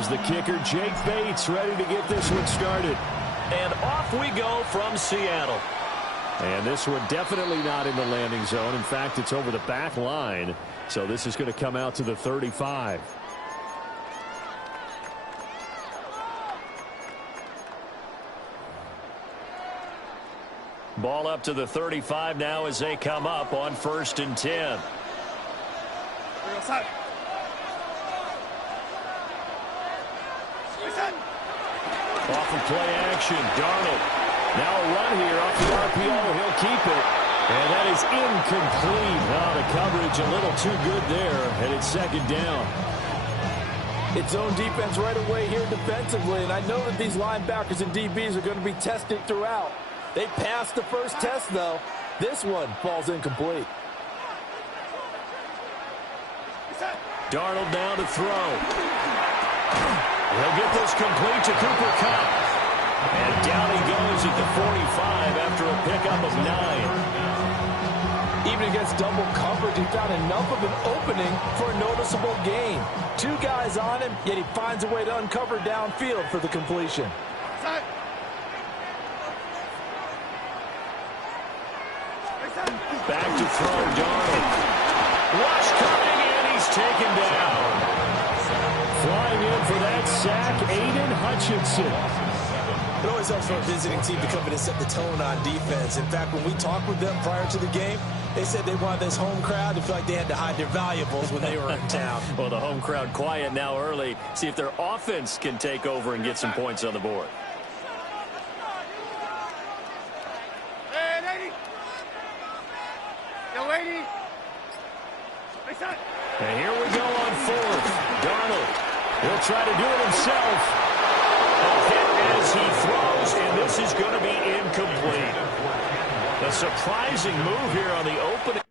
Here's the kicker, Jake Bates, ready to get this one started. And off we go from Seattle. And this one definitely not in the landing zone. In fact, it's over the back line. So this is going to come out to the 35. Ball up to the 35 now as they come up on 1st and 10. Off of play action, Darnold. Now a run here off the RPO. He'll keep it. And that is incomplete. Oh, the coverage a little too good there. And it's 2nd down. It's zone defense right away here defensively. And I know that these linebackers and DBs are going to be tested throughout. They passed the first test, though. This one falls incomplete. Darnold now to throw. He'll get this complete to Cooper Kupp. And down he goes at the 45 after a pickup of 9. Even against double coverage, he found enough of an opening for a noticeable gain. 2 guys on him, yet he finds a way to uncover downfield for the completion. Back to throw, Darnold. Rush coming, and he's taken down. Flying in for that sack, Aiden Hutchinson. It always helps for a visiting team to come in and set the tone on defense. In fact, when we talked with them prior to the game, they said they wanted this home crowd to feel like they had to hide their valuables when they were in town. Well, the home crowd quiet now early. See if their offense can take over and get some points on the board. Hey, lady. Yo, lady. And here we go on 4th. Darnold. He'll try to do it himself. A hit as he throws, and this is going to be incomplete. A surprising move here on the opening.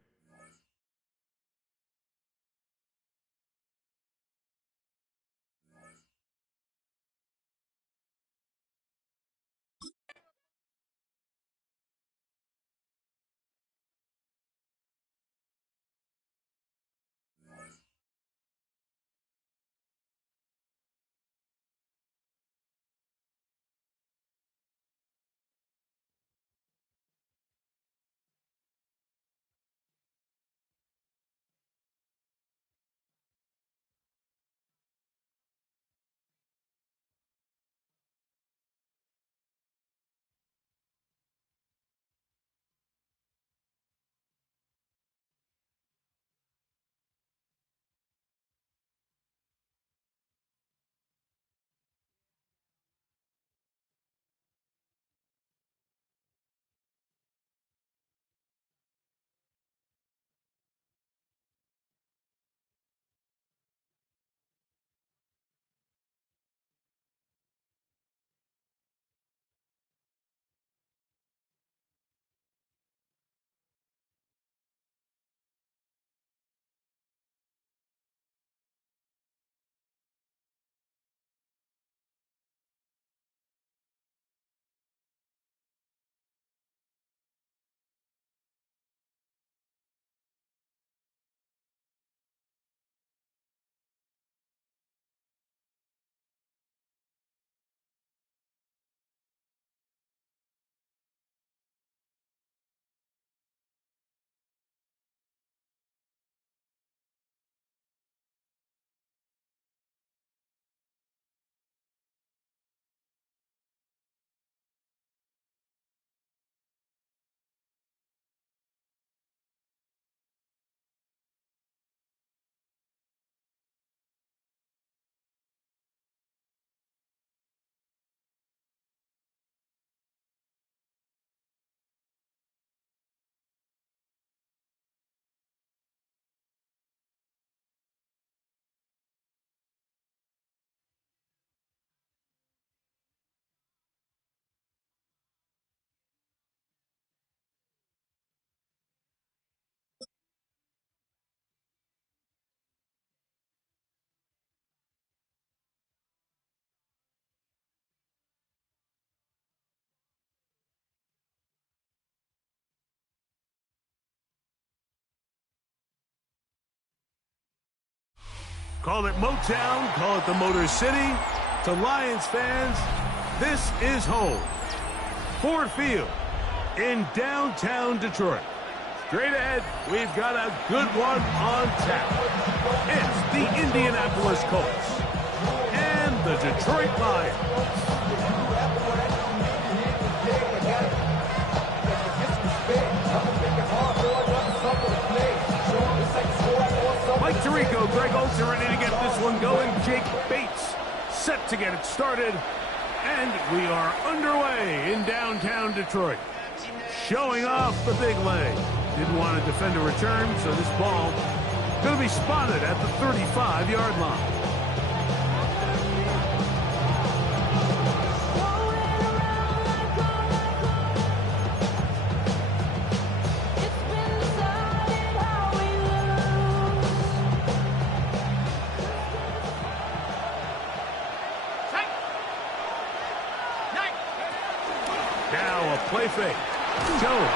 Call it Motown, call it the Motor City. To Lions fans, this is home. Ford Field in downtown Detroit. Straight ahead, we've got a good one on tap. It's the Indianapolis Colts and the Detroit Lions. Mike Tirico, Greg Olsen ready to get this one going. Jake Bates set to get it started. And we are underway in downtown Detroit. Showing off the big leg. Didn't want to defend a return, so this ball going to be spotted at the 35-yard line. Now a play fake. Jones.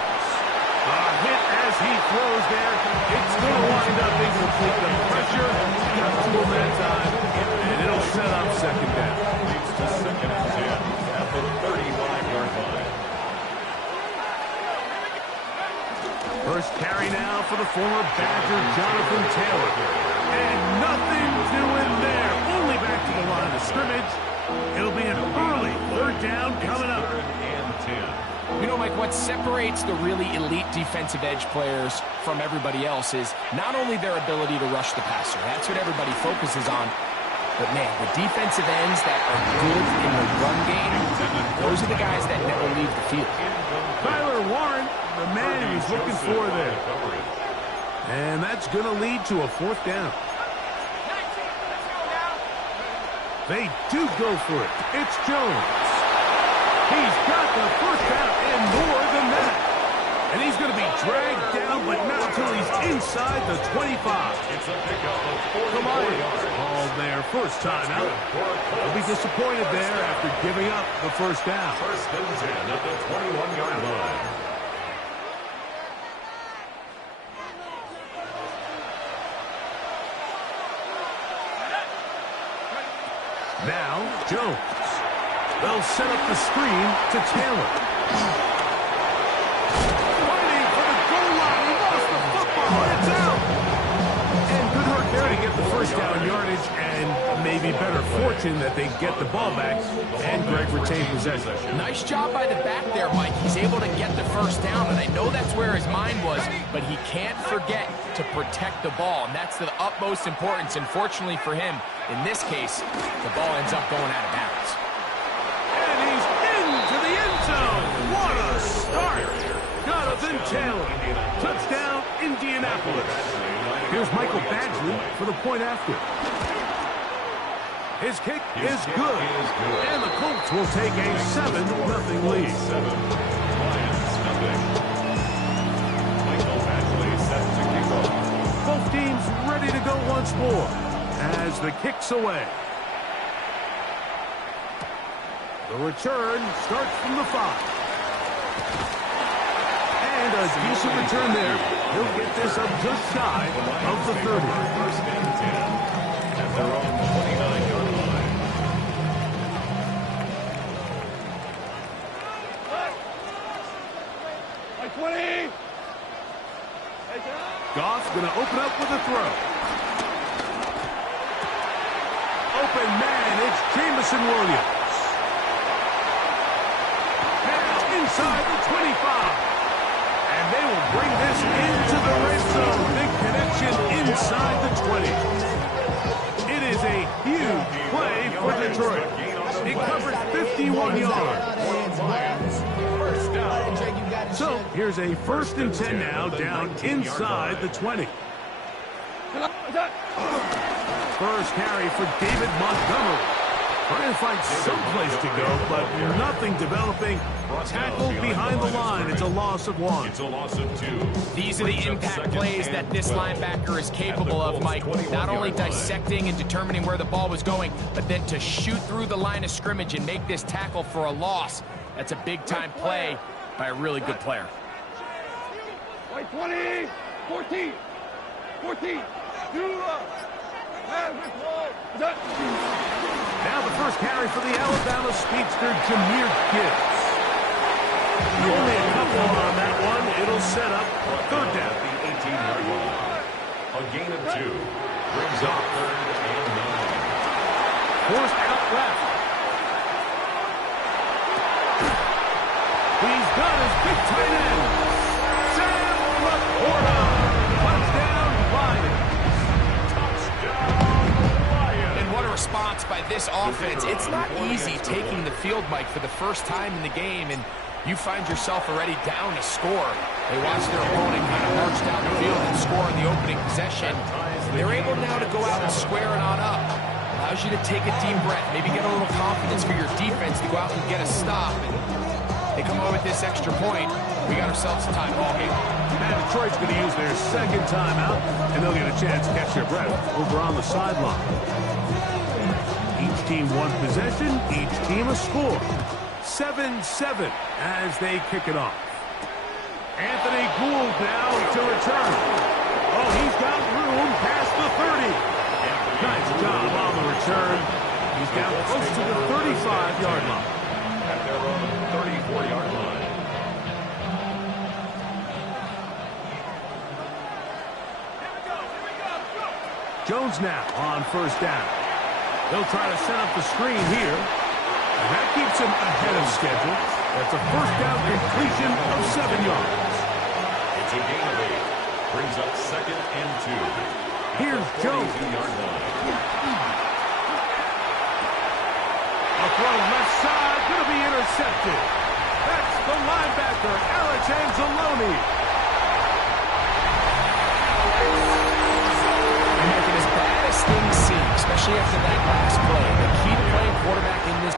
A hit as he throws there. It's going to wind up incomplete. The pressure got to him that time, and it'll set up second down. Leads to 2nd and 10 at the 35-yard line. First carry now for the former Badger, Jonathan Taylor. And nothing doing there. Only back to the line of scrimmage. It'll be an early 3rd down coming up. You know, Mike, what separates the really elite defensive edge players from everybody else is not only their ability to rush the passer. That's what everybody focuses on. But, man, the defensive ends that are good in the run game, those are the guys that never leave the field. Tyler Warren, the man he was looking for there. And that's going to lead to a 4th down. They do go for it. It's Jones. He's got the 1st down and more than that. And he's going to be dragged down, but not until he's inside the 25. It's a pickup of 4 Lions called their first time out. They'll be disappointed there after giving up the 1st down. 1st and 10 at the 21-yard line. Now, Jones. They'll set up the screen to Taylor. Fighting for the goal line. He lost the football. It's out. And good work there to get the 1st down yardage, and maybe better fortune that they get the ball back and Greg retained possession. Nice job by the back there, Mike. He's able to get the 1st down, and I know that's where his mind was, but he can't forget to protect the ball, and that's the utmost importance. And fortunately for him, in this case, the ball ends up going out of bounds. And he's into the end zone. What a start. Jonathan Taylor. Touchdown, Indianapolis. Here's Michael Badgley for the point after. His kick is good. And the Colts will take a 7-0 lead. 7 Lions, nothing. Michael Badgley set to kick off. Both teams ready to go once more as the kick's away. The return starts from the 5. And a decent return there. He'll get this up just shy of the 30. 1st and 10 at their own 29-yard line. Like 20. Goff's going to open up with a throw. Open man, it's Jameson Williams. Now inside the 25. And they will bring this into the red zone. Big connection inside the 20. It is a huge play for Detroit. It covers 51 yards. So here's a 1st and 10 now down inside the 20. First carry for David Montgomery. Trying to find some place to go, but nothing developing. Tackled behind the line. It's a loss of 1. It's a loss of 2. These are the impact plays that this linebacker is capable of, Mike. Not only dissecting and determining where the ball was going, but then to shoot through the line of scrimmage and make this tackle for a loss. That's a big-time play by a really good player. Like 20. 14. 14. Now the first carry for the Alabama speedster, Jahmyr Gibbs. Only a couple on that one. It'll set up third down. The 18-yard line. A gain of 2. Brings up third and 9. Forced out left. He's got his big tight end. Sam Laporta. Touchdown, Lions. And what a response by this offense. It's not easy taking the field, Mike, for the first time in the game, and you find yourself already down to score. They watch their opponent kind of march down the field and score in the opening possession. They're able now to go out and square it on up. Allows you to take a deep breath, maybe get a little confidence for your defense to go out and get a stop. And they come over with this extra point. We got ourselves a tie ball game. Now Detroit's going to use their second timeout, and they'll get a chance to catch their breath over on the sideline. Each team one possession, each team a score. 7-7 as they kick it off. Anthony Gould now to return. Oh, he's got room past the 30. Nice job on the return. He's down close to the 35-yard line. At their own 34-yard line. Jones now on first down. They'll try to set up the screen here. And that keeps him ahead of schedule. That's a first down completion of 7 yards. It's a gain of 8. Brings up second and 2. Here's Jones. 42-yard line. A throw left side, going to be intercepted. That's the linebacker, Alex Anzalone. And making as bad as things seem, especially after that last play, the key to playing quarterback in this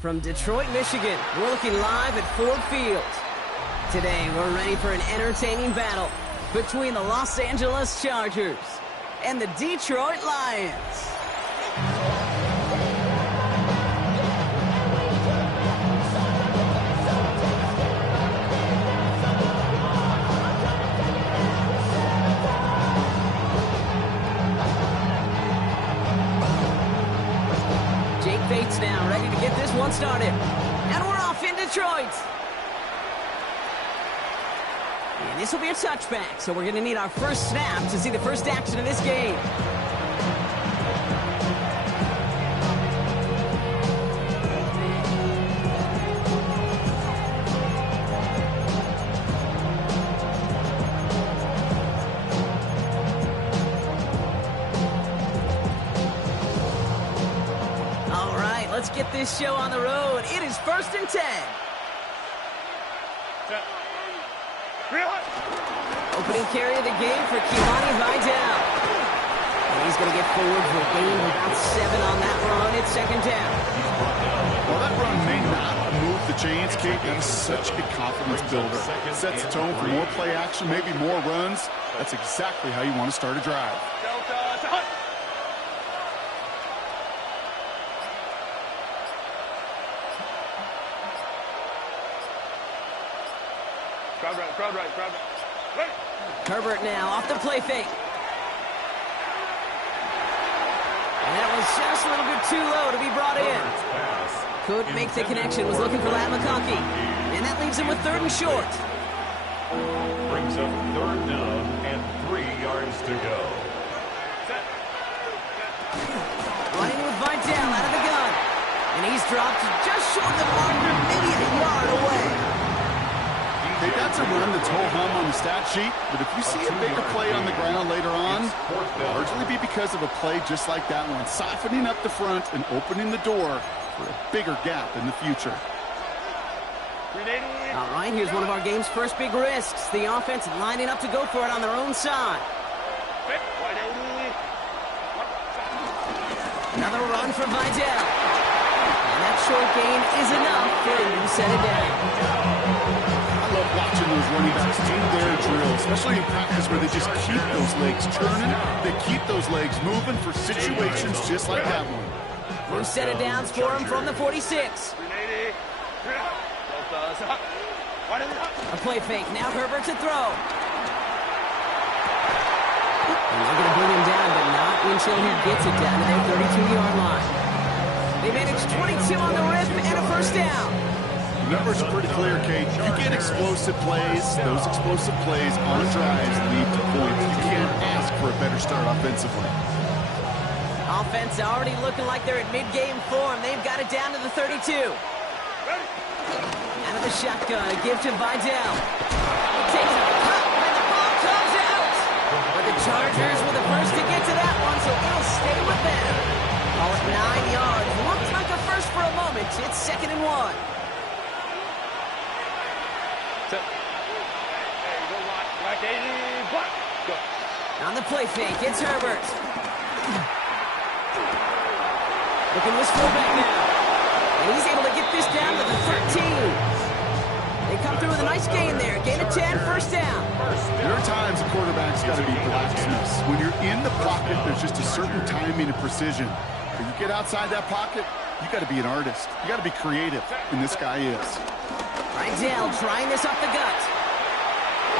From Detroit, Michigan, we're looking live at Ford Field. Today, we're ready for an entertaining battle between the Los Angeles Chargers and the Detroit Lions. Jake Bates now ready to get this one started. And we're off in Detroit. And this will be a touchback, so we're going to need our first snap to see the first action of this game. All right, let's get this show on the road. It is 1st and 10. Opening carry of the game for Kimani Vidal. And he's going to get forward for a gain of about 7 on that run. It's 2nd down. Well, that run may not move the chains, Kate. That is such a confidence builder. It sets the tone for more play action, maybe more runs. That's exactly how you want to start a drive. Crowd right. Herbert now off the play fake. And that was just a little bit too low to be brought in. Couldn't make the connection, was looking for Ladd McConkey. And that leaves him with 3rd and short. Brings up 3rd down and 3 yards to go. Running with Vidal out of the gun. And he's dropped just short of the marker, maybe a yard away. Hey, that's a run that's ho-hum on the stat sheet, but if you see a bigger play on the ground later on, it'll largely be because of a play just like that one, softening up the front and opening the door for a bigger gap in the future. All right, here's one of our game's first big risks. The offense lining up to go for it on their own side. Another run for Vidal. And that short gain is enough for him to set it down. I love watching those running backs do their drill, especially in practice where they just keep those legs turning. They keep those legs moving for situations just like that one. New set of downs for him from the 46. A play fake. Now Herbert to throw. And they're going to bring him down, but not until he gets it down to their 32-yard line. They managed 22 on the rip and a 1st down. The numbers are pretty clear, Kate. You get explosive plays. Those explosive plays on drives lead to points. You can't ask for a better start offensively. Offense already looking like they're at mid-game form. They've got it down to the 32. Out of the shotgun, a give to Vidal. He takes a cut, and the ball comes out. But the Chargers were the first to get to that one, so it'll stay with them. Call it 9 yards. Looks like a first for a moment. It's 2nd and 1. On the play fake, it's Herbert. Looking wistful back now. And he's able to get this down to the 13. They come through with a nice gain there. Gain of 10, 1st down. There are times a quarterback's got to be blacksmiths. When you're in the pocket, there's just a certain timing and precision. When you get outside that pocket, you got to be an artist. You got to be creative, and this guy is. Vidal trying this off the gut.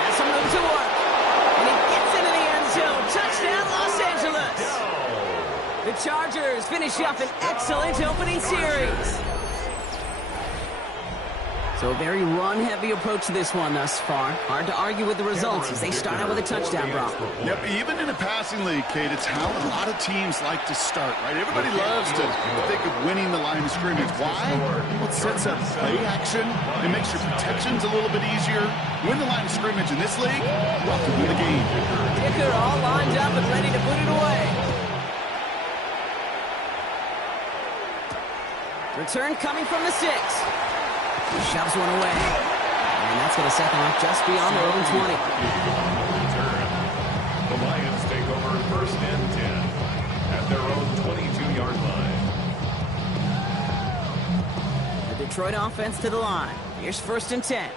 Has some room to work. And he gets into the end zone. Touchdown, Los Angeles. The Chargers finish up an excellent opening series. So a very run-heavy approach to this one thus far. Hard to argue with the results as they start out with a touchdown, Brock. Yep, even in a passing league, Kate, it's how a lot of teams like to start, right? Everybody loves to think of winning the line of scrimmage. Why? Well, it sets up play action. It makes your protections a little bit easier. Win the line of scrimmage in this league, you have to win the game. Dicker all lined up and ready to put it away. Return coming from the 6. Shoves one away. And that's going to set them up just beyond their own 20. The Lions take over 1st and 10 at their own 22-yard line. Detroit offense to the line. Here's 1st and 10.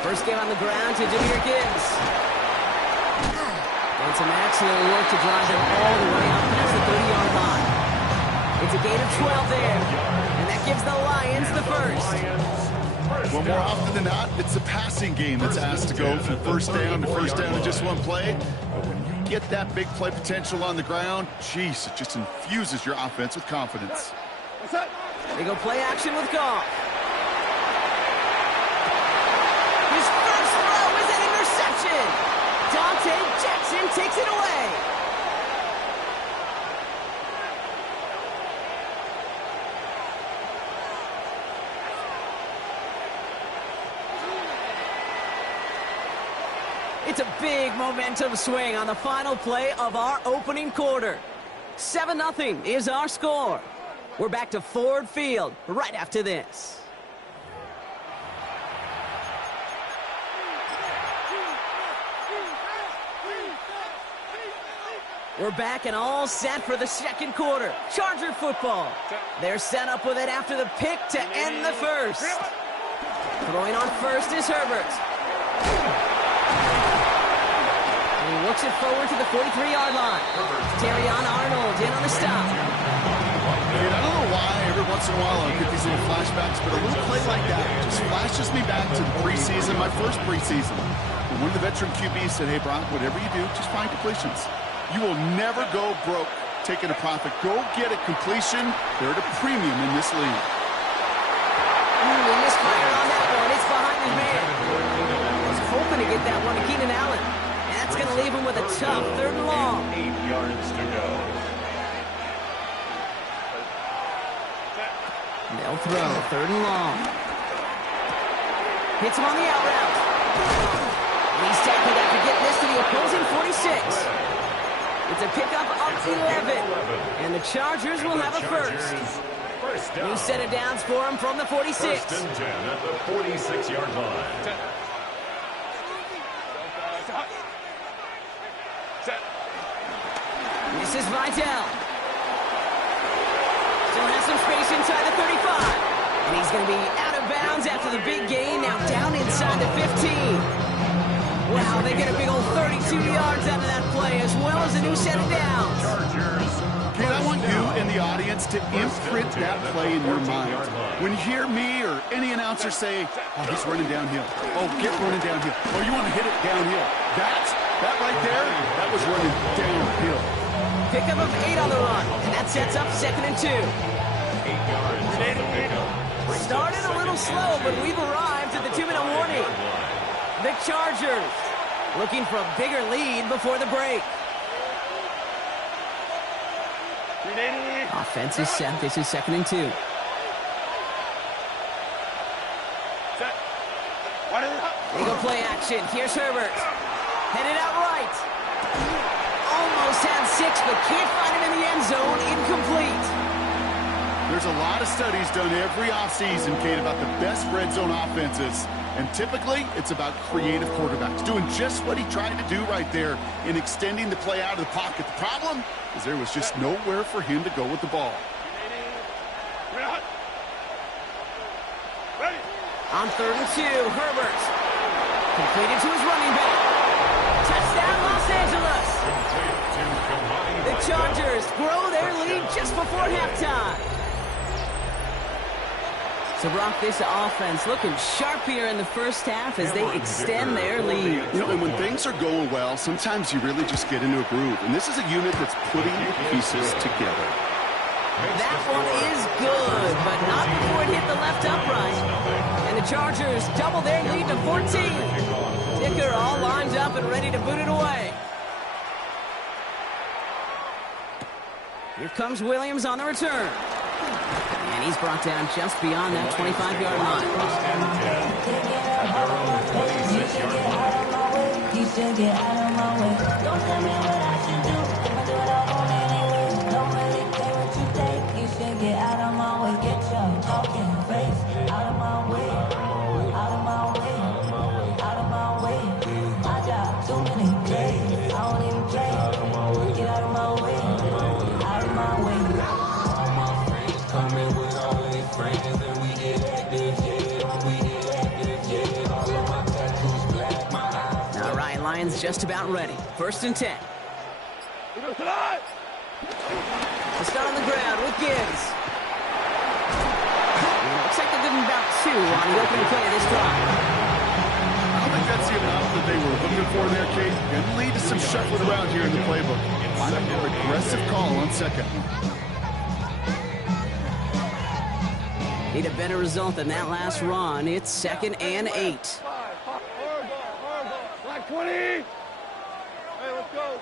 First game on the ground to Jahmyr Gibbs. And some excellent work to drive them all the way up past the 30-yard line. It's a gain of 12 there. And that gives the Lions the first. Well, more often than not, it's the passing game that's asked to go from first down to first down in just one play. But when you get that big play potential on the ground, geez, it just infuses your offense with confidence. They go play action with Goff. His first throw is an interception. Dante Jackson takes it away. It's a big momentum swing on the final play of our opening quarter. 7-0 is our score. We're back to Ford Field right after this. We're back and all set for the second quarter. Charger football. They're set up with it after the pick to end the first. Throwing on first is Herbert. He looks it forward to the 43-yard line. Terrion Arnold in on the stop. I don't know why every once in a while I'll get these little flashbacks, but a little play like that just flashes me back to the preseason, my first preseason. And one of the veteran QBs said, hey, Brock, whatever you do, just find completions. You will never go broke taking a profit. Go get a completion. They're at a premium in this league. He misfired on that one. It's behind his man. I was hoping to get that one to Keenan Allen. And that's going to leave him with a tough 3rd and long. 8 yards to go. They'll throw 3rd and long. Hits him on the out route. And he's tackled after getting this to the opposing 46. It's a pickup of 11. And the Chargers will have a first. New set of downs for him from the 46. 1st and 10 at the 46-yard line. This is Vidal. Still has some space inside the 35. And he's going to be out of bounds after the big gain. Now down inside the 15. Wow, they get a big old 32 yards out of that play, as well as a new set of downs. Kid, I want you in the audience to imprint that play in your mind. When you hear me or any announcer say, oh, he's running downhill. Oh, get running downhill. Oh, you want to hit it downhill. That right there, that was running downhill. Pickup of 8 on the run, and that sets up 2nd and 2. 8 yards on the pickup. Started a little slow, but we've arrived at the 2-minute warning. The Chargers looking for a bigger lead before the break. Offense is set. This is 2nd and 2. They go play action. Here's Herbert. Headed out right. Almost had 6, but can't find him in the end zone. Incomplete. There's a lot of studies done every offseason, Kate, about the best red zone offenses. And typically, it's about creative quarterbacks doing just what he tried to do right there in extending the play out of the pocket. The problem is there was just nowhere for him to go with the ball. On 3rd and 2, Herbert. Completed to his running back. Touchdown, Los Angeles. The Chargers grow their lead just before halftime. So, Brock, this offense looking sharp here in the first half as they extend their lead. You know, and when things are going well, sometimes you really just get into a groove. And this is a unit that's putting the pieces together. That one is good, but not before it hit the left upright. And the Chargers double their lead to 14. Dicker all lined up and ready to boot it away. Here comes Williams on the return. And he's brought down just beyond that 25-yard line. You should get out of my way. Don't tell me what I should do. I'ma do it all on anyway. Don't really care what you think. You should get out of my way. Get your talking face out of my way. Out of my way. Out of my way. I got too many plays. I don't even play. Get out of my way. Out of my way. All right, Lions just about ready. 1st and 10. To start on the ground with Gibbs. Looks like they're giving about 2 on the opening play of this drive. I don't think that's the amount that they were looking for there, Kate. Going to lead to some shuffling around here in the playbook. Line up more aggressive call on 2nd. Need a better result than that last run. It's 2nd and 8. Black 20. Hey, let's go.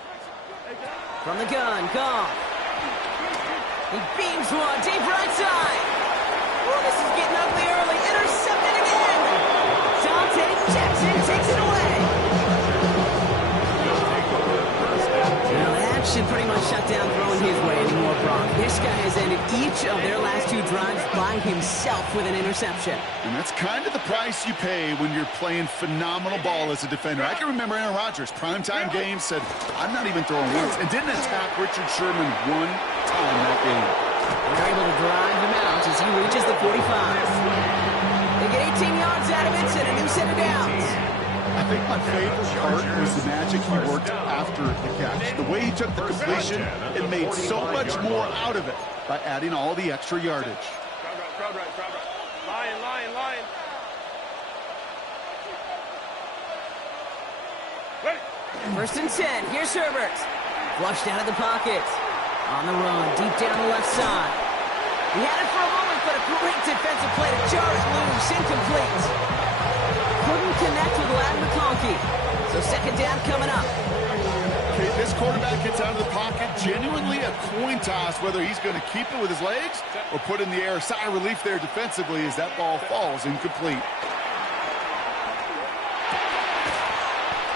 From the gun, Goff. He beams one, deep right side. Oh, this is getting ugly early. Intercepted again. Dante Jackson takes it away. Now that should pretty much shut down throwing his way anymore, Brock. This guy has ended each of their last 2 drives by himself with an interception. And that's kind of the price you pay when you're playing phenomenal ball as a defender. I can remember Aaron Rodgers, primetime game, said, I'm not even throwing once, and didn't attack Richard Sherman one time that game. They're able to drive him out as he reaches the 45. They get 18 yards out of it and a new set of downs. I think my favorite part was the magic he worked after the catch. The way he took the completion and made so much more out of it by adding all the extra yardage. Crowd right. Lion. Ready. 1st and 10. Here's Herbert. Flushed out of the pocket. On the run, deep down the left side. He had it for a moment, but a great defensive play to jar it loose. Incomplete. Couldn't connect with Ladd McConkey. So 2nd down coming up. Okay, this quarterback gets out of the pocket. Genuinely a coin toss whether he's going to keep it with his legs or put in the air. Sigh of relief there defensively as that ball falls incomplete.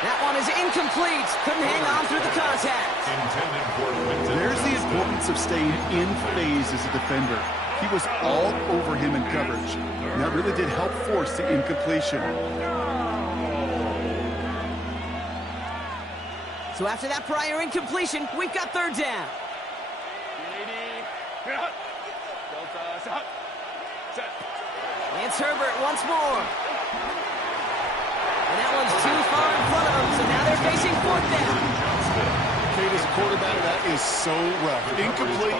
That one is incomplete. Couldn't hang on through the contact. There's the importance of staying in phase as a defender. He was all over him in coverage. And that really did help force the incompletion. So after that prior incompletion, we've got 3rd down. Lance Herbert once more. And that one's too far in front of them, so now they're facing 4th down. Kate, as a quarterback, that is so rough. Incomplete.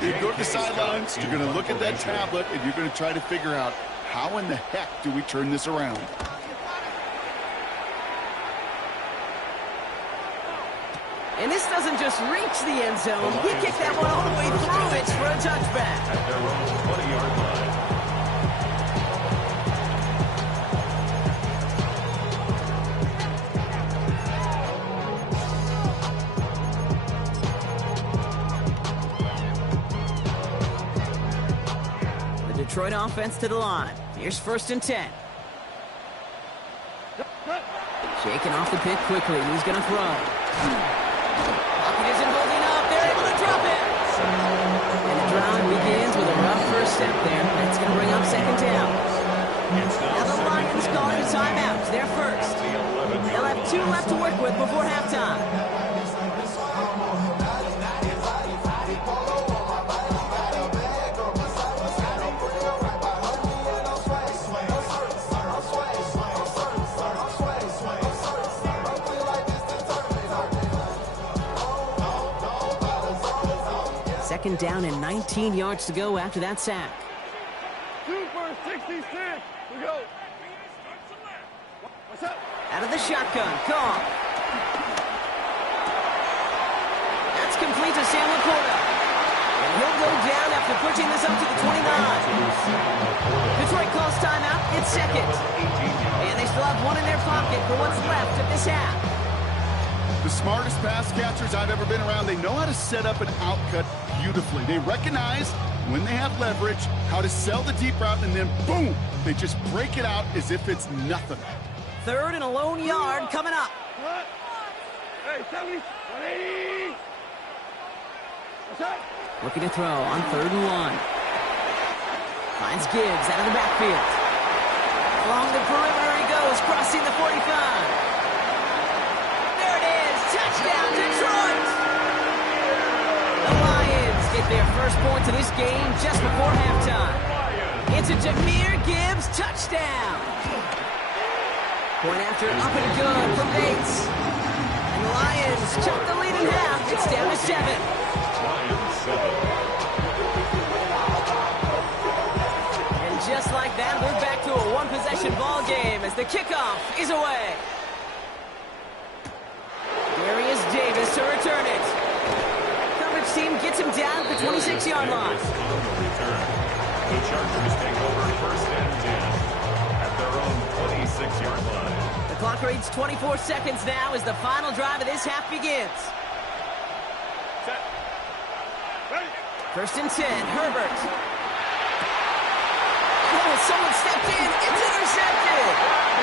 You go to the sidelines, you're going to look at that tablet, and you're going to try to figure out how in the heck do we turn this around. And this doesn't just reach the end zone. He kicked that one all the way through it for a touchback. At their own 20-yard line. Detroit offense to the line. Here's 1st and 10. Shaking off the pick quickly. He's going to throw. Pocket isn't holding up. They're able to drop it. And the drive begins with a rough first step there. That's going to bring up 2nd down. Now the Lions calling a timeout. They're first. They'll have 2 left to work with before halftime. Second down and 19 yards to go after that sack. 2 for 66. We go. What's up? Out of the shotgun, Goff. That's complete to Sam Laporta. And he'll go down after pushing this up to the 29. Detroit calls timeout. It's 2nd. And they still have 1 in their pocket for what's left of this half. The smartest pass catchers I've ever been around, they know how to set up an outcut beautifully. They recognize when they have leverage, how to sell the deep route, and then boom, they just break it out as if it's nothing. 3rd and a lone yard coming up. What? Hey, 70, 180. What's up? Looking to throw on 3rd and 1. Finds Gibbs out of the backfield. Along the perimeter he goes, crossing the 45. Touchdown, Detroit! The Lions get their first points of this game just before halftime. It's a Jahmyr Gibbs touchdown. Point after up and good for Bates. And the Lions chop the lead in half. It's down to 7. And just like that, we're back to a one-possession ball game as the kickoff is away. Darius Davis to return it. Coverage team gets him down at the 26-yard line. The Chargers take over first and 10 at their own 26-yard line. The clock reads 24 seconds now as the final drive of this half begins. First and 10, Herbert. Oh, someone stepped in. It's intercepted.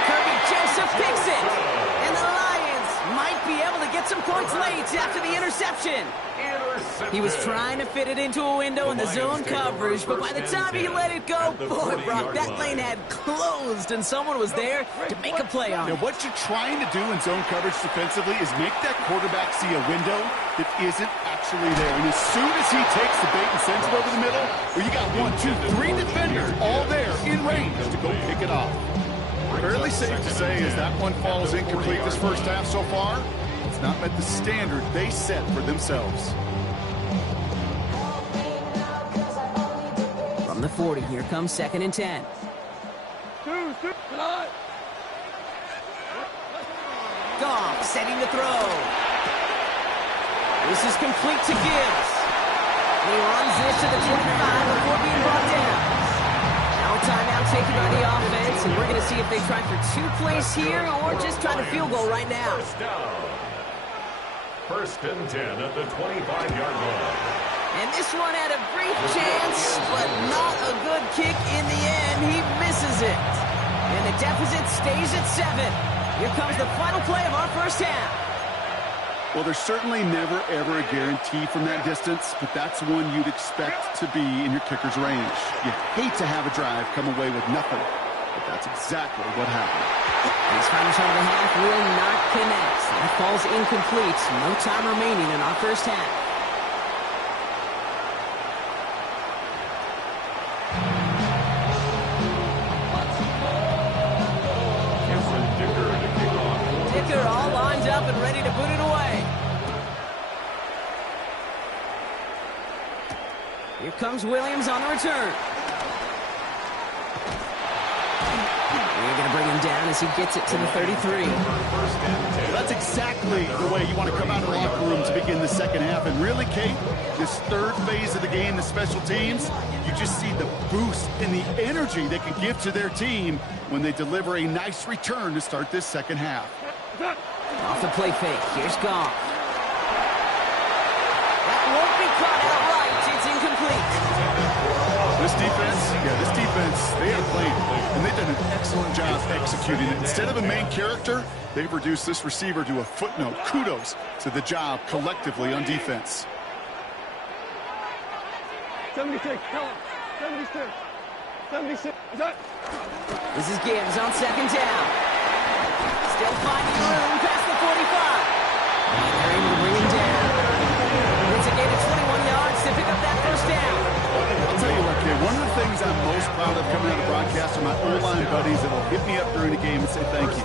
Kirby Joseph picks it. And the Lions might be able to get some points late after the interception. He was trying to fit it into a window in the zone coverage, but by the time he let it go, boy, Brock, that lane had closed, and someone was there to make a play on it. Now, what you're trying to do in zone coverage defensively is make that quarterback see a window that isn't actually there. And as soon as he takes the bait and sends it over the middle, well, you got 1, 2, 3 defenders all there in range to go pick it off. Fairly safe to say as that one falls incomplete this first half so far, it's not met the standard they set for themselves. From the 40, here comes 2nd and 10. Goff setting the throw. This is complete to Gibbs. He runs this to the 25 before being brought down. Now a timeout taken by the offense, and we're going to see if they try for 2 plays here or just try to field goal right now. First and 10 at the 25-yard line. And this one had a brief chance, but not a good kick in the end. He misses it. And the deficit stays at 7. Here comes the final play of our first half. Well, there's certainly never, ever a guarantee from that distance, but that's one you'd expect to be in your kicker's range. You hate to have a drive come away with nothing, but that's exactly what happened. This final shot of the half will not connect. That falls incomplete. No time remaining in our first half. Dicker all lined up and ready to put it away. Here comes Williams on the return. We're going to bring him down as he gets it to the 33. That's exactly the way you want to come out of the locker room to begin the second half. And really, Kate, this third phase of the game, the special teams, you just see the boost and the energy they can give to their team when they deliver a nice return to start this second half. Off the play fake. Here's Goff. That won't be caught outright. It's incomplete. This defense, they have played, and they've done an excellent job executing it. Instead of a main character, they've reduced this receiver to a footnote. Kudos to the job collectively on defense. 76, tell him. 76. 76. Is that? This is Gibbs on 2nd down. Still finding room past the 45. And they're able to bring him down. It's a gain of 21 yards to pick up that first down. I'll tell you what, kid, one of the things I'm most proud of coming out of broadcast are my O-line buddies that will hit me up during the game and say thank you.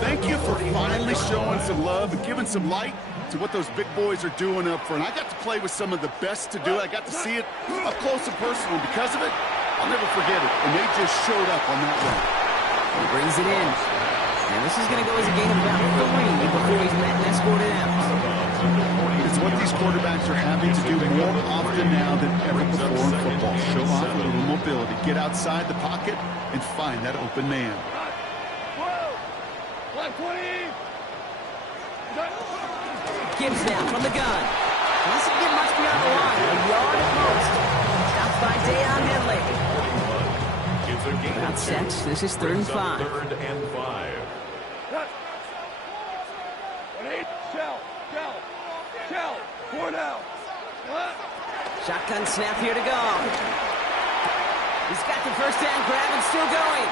Thank you for finally showing some love and giving some light to what those big boys are doing up front. I got to play with some of the best to do it. I got to see it up close and personal. Because of it, I'll never forget it. And they just showed up on that one. He brings it in. And this is going to go as a gain of about 3 before he's met and escorted out. It's what these quarterbacks are having to do more often now than ever before in football. Show off a little mobility. Get outside the pocket and find that open man. 12. 20. Gibbs now from the gun. He doesn't get much beyond the line. A yard at most. Stopped by Deion Henley. About set. This is 3rd and 5. 3rd and 5. Shell. 4 down. Shotgun snap here to go. He's got the first down grab and still going.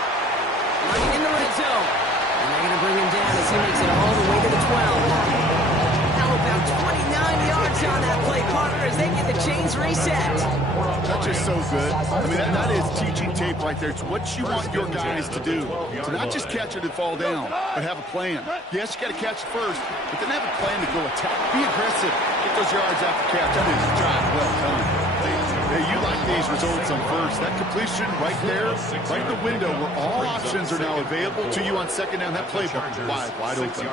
Running in the red zone. And they're going to bring him down as he makes it all the way to the 12. How About 29 yards on that play, partner, as they get the chains reset. That's just so good. I mean, that is teaching tape right there. It's what you want your guys to do. To not just catch it and fall down, but have a plan. Yes, you got to catch it first, but then have a plan to go attack. Be aggressive. Get those yards after catch. That is a job well done. Hey, you like these results on first. That completion right there, right in the window where all options are now available to you on second down. That playbook is wide open.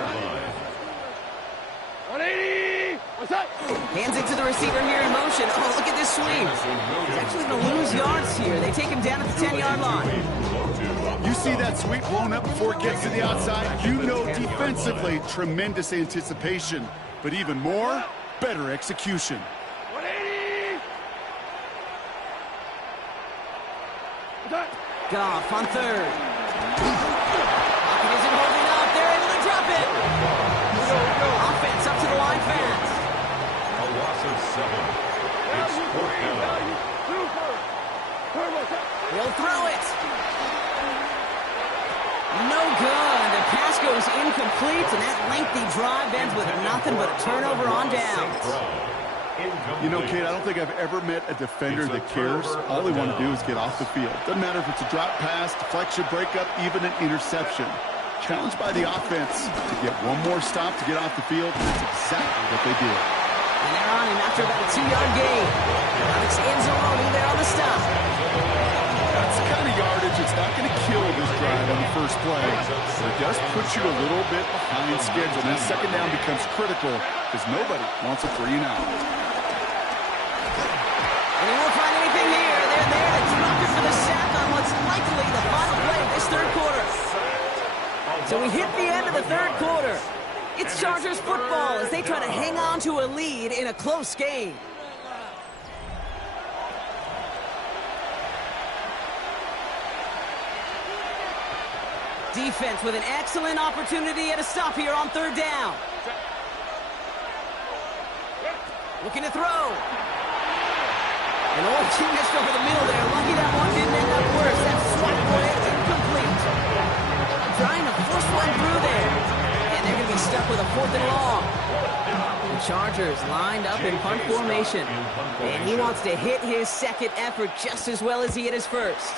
180! What's up? Hands it to the receiver here in motion. Oh, look at this sweep. He's actually going to lose yards here. They take him down at the 10-yard line. You see that sweep blown up before it gets to the outside. You know defensively, tremendous anticipation. But even more, better execution. 180! Goff on third. Pocket isn't holding up. They're able to drop it. Offense up to the line fast. A loss of 7. It's 4th down. He'll throw it. No good. The pass goes incomplete, and that lengthy drive ends with nothing but a turnover on downs. You know, Kate, I don't think I've ever met a defender that cares. All they want to do is get off the field. Doesn't matter if it's a drop pass, deflection, breakup, even an interception. Challenged by the offense to get one more stop to get off the field, and that's exactly what they did. And they're on him after about a 2-yard gain. Alex Anzalone there on the stop. That's the kind of yardage it's not going to kill this drive on the first play. But it does put you a little bit behind schedule. That second down becomes critical because nobody wants a 3-and-out. And he won't find anything here. They're there to drop it for the sack on what's likely the final play of this third quarter. So we hit the end of the third quarter. It's Chargers football as they try to hang on to a lead in a close game. Defense with an excellent opportunity at a stop here on third down. Looking to throw. And he missed over the middle there. Lucky that one didn't end up worse. That swat play incomplete. Trying to force one through there. And they're going to be stuck with a 4th and long. The Chargers lined up in punt formation. And he wants to hit his second effort just as well as he hit his first.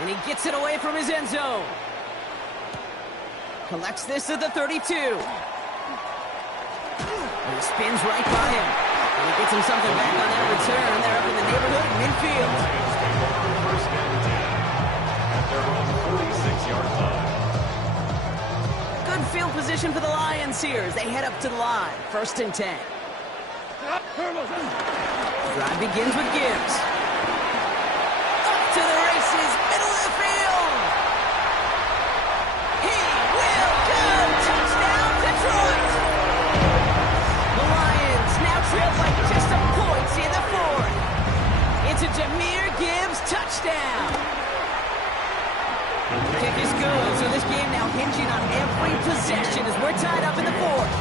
And he gets it away from his end zone. Collects this at the 32. And he spins right by him. And he gets him something back on that return. They're up in the neighborhood midfield. First and 10 at their own 46-yard line. Good field position for the Lions here as they head up to the line. 1st and 10. Drive begins with Gibbs. Up to the races, middle of the field. He will go. Touchdown, Detroit. The Lions now trail by just a point in the 4th. It's a Jahmyr Gibbs touchdown. The kick is good, so this game now hinging on every possession as we're tied up in the 4th.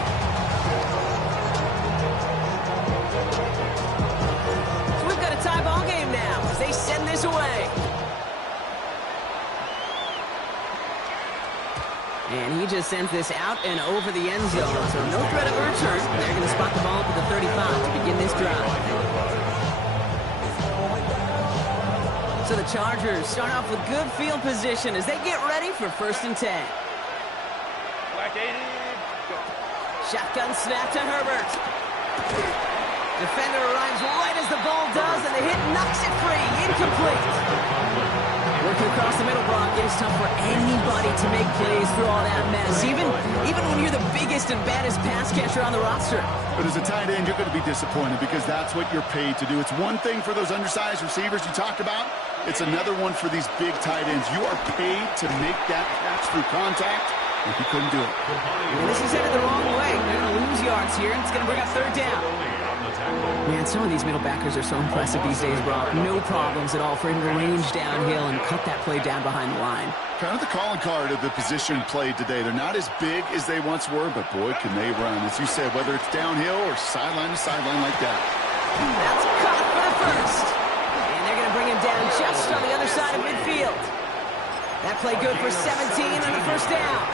So we've got a tie ball game now as they send this away. And he just sends this out and over the end zone, so no threat of a return. They're going to spot the ball up at the 35 to begin this drive. So the Chargers start off with good field position as they get ready for 1st and 10. Shotgun snap to Herbert. Defender arrives right as the ball does, and the hit knocks it free. Incomplete. Working across the middle, Brock, it's tough for anybody to make plays through all that mess, even when you're the biggest and baddest pass catcher on the roster. But as a tight end, you're going to be disappointed because that's what you're paid to do. It's one thing for those undersized receivers you talk about. It's another one for these big tight ends. You are paid to make that catch through contact, and he couldn't do it. And this is headed the wrong way. They're going to lose yards here, and it's going to bring up 3rd down. Man, some of these middle backers are so impressive these days, Brock. No problems at all for him to range downhill and cut that play down behind the line. Kind of the calling card of the position played today. They're not as big as they once were, but boy, can they run. As you said, whether it's downhill or sideline to sideline like that. That's caught for the first. And they're going to bring him down just on the other side of midfield. That play good for 17 on the 1st down.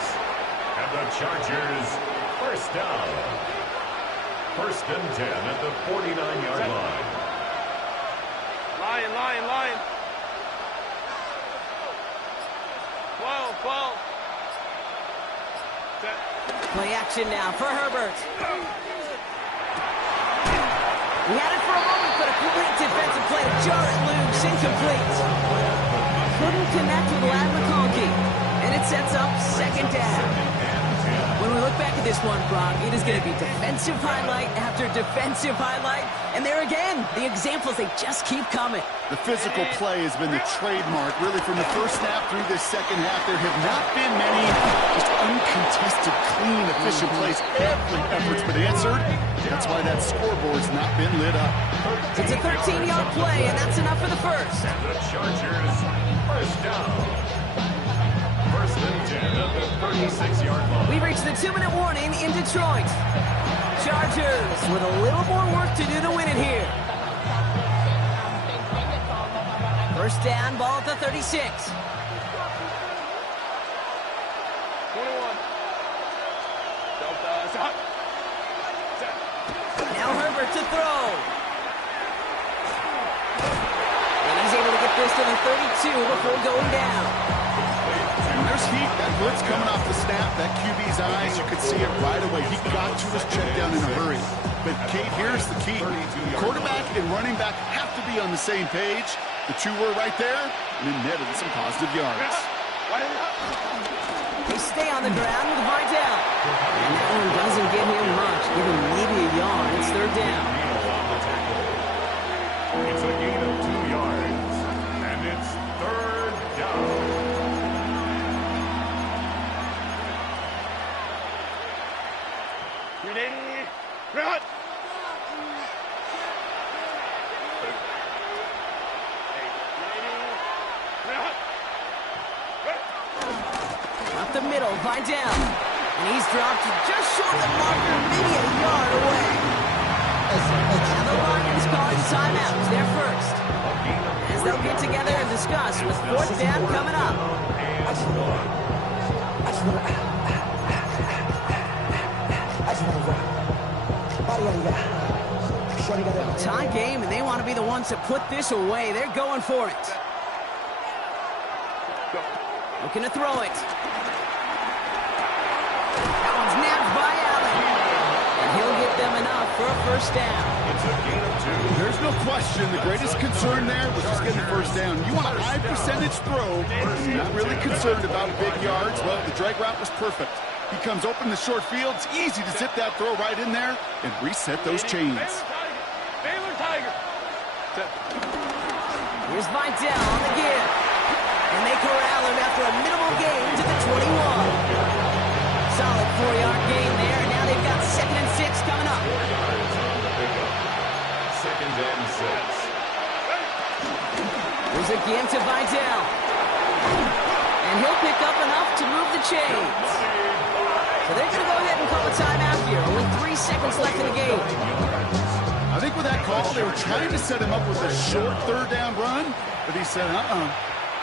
And the Chargers, 1st down. First and 10 at the 49-yard line. Lion. 12. Play action now for Herbert. He had it for a moment, but a complete defensive play to jar it loose. Incomplete. Couldn't connect with Ladd McConkey. And it sets up second down. When we look back at this one, Brock, it is going to be defensive highlight after defensive highlight. And there again, the examples, they just keep coming. The physical play has been the trademark, really, from the first snap through this second half. There have not been many just uncontested, clean, efficient plays. Every effort's been answered. That's why that scoreboard's not been lit up. It's a 13-yard play, and that's enough for the first. The Chargers, first down. First and 10 at the 36-yard line. We reach the 2-minute warning in Detroit. Chargers with a little more work to do to win it here. First down, ball at the 36. 21. Now Herbert to throw. And he's able to get this to the 32 before going down. When there's heat, that blitz coming off the snap, that QB's eyes, you could see it right away. He got to his check down in a hurry. But, Kate, here's the key. Quarterback and running back have to be on the same page. The two were right there, and it netted some positive yards. They stay on the ground with Vidal. And that one doesn't give him much. Give him maybe a yard. It's third down. It's a gain of 2 yards, and it's third down. Run! Up the middle, Vidal. And he's dropped just short of the marker, maybe a yard away. Now the Lions calling timeouts. They're first. As they'll get together and discuss with fourth down coming up. Tie game, and they want to be the ones to put this away. They're going for it. Looking to throw it. That one's nabbed by Allen. And he'll get them enough for a first down. It's a gain of 2. There's no question. The greatest concern there was just getting the first down. You want a high percentage throw. Not really concerned about big yards. Well, the drag route was perfect. He comes open in the short field. It's easy to zip that throw right in there and reset those chains. Baylor Tiger. Here's Vidal on the give. And they corral him after a minimal gain to the 21. Solid 4-yard gain there, and now they've got 2nd and 6 coming up. Second and 6. Here's a give to Vidal. And he'll pick up enough to move the chains. So they're going to go ahead and call a timeout here. Only 3 seconds left in the game. I think with that call, they were trying to set him up with a short third down run, but he said,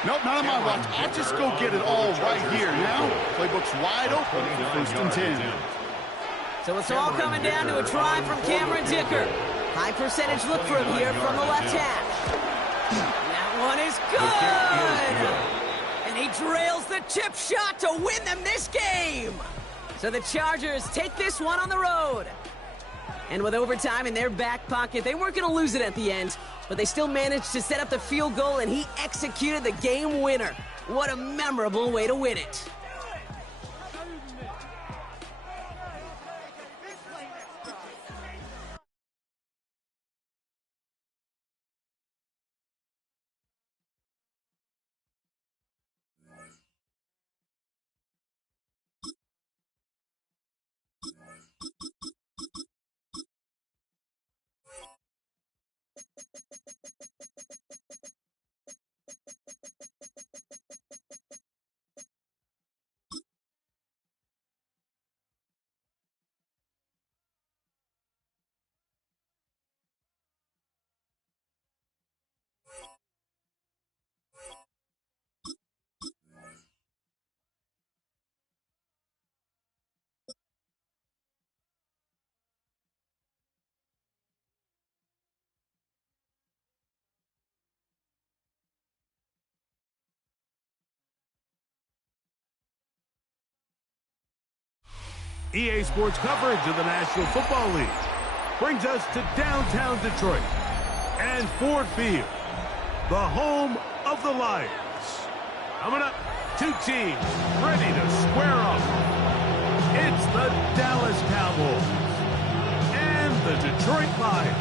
nope, not on my watch. I'll just go get it all right here. Now, playbook's wide open for first and 10. So it's all coming down to a try from Cameron Dicker. High percentage look for him here from the left hash. That one is good! And he drills the chip shot to win them this game! So the Chargers take this one on the road. And with overtime in their back pocket, they weren't going to lose it at the end, but they still managed to set up the field goal, and he executed the game winner. What a memorable way to win it. EA Sports coverage of the National Football League brings us to downtown Detroit and Ford Field, the home of the Lions. Coming up, two teams ready to square off. It's the Dallas Cowboys and the Detroit Lions.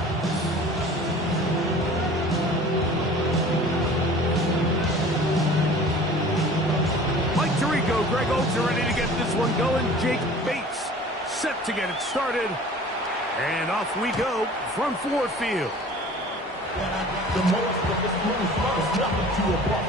Mike Tirico, Greg Olsen are ready to get this one going. Jake Bates set to get it started. And off we go from Ford Field. The most of this move is nothing to a ball.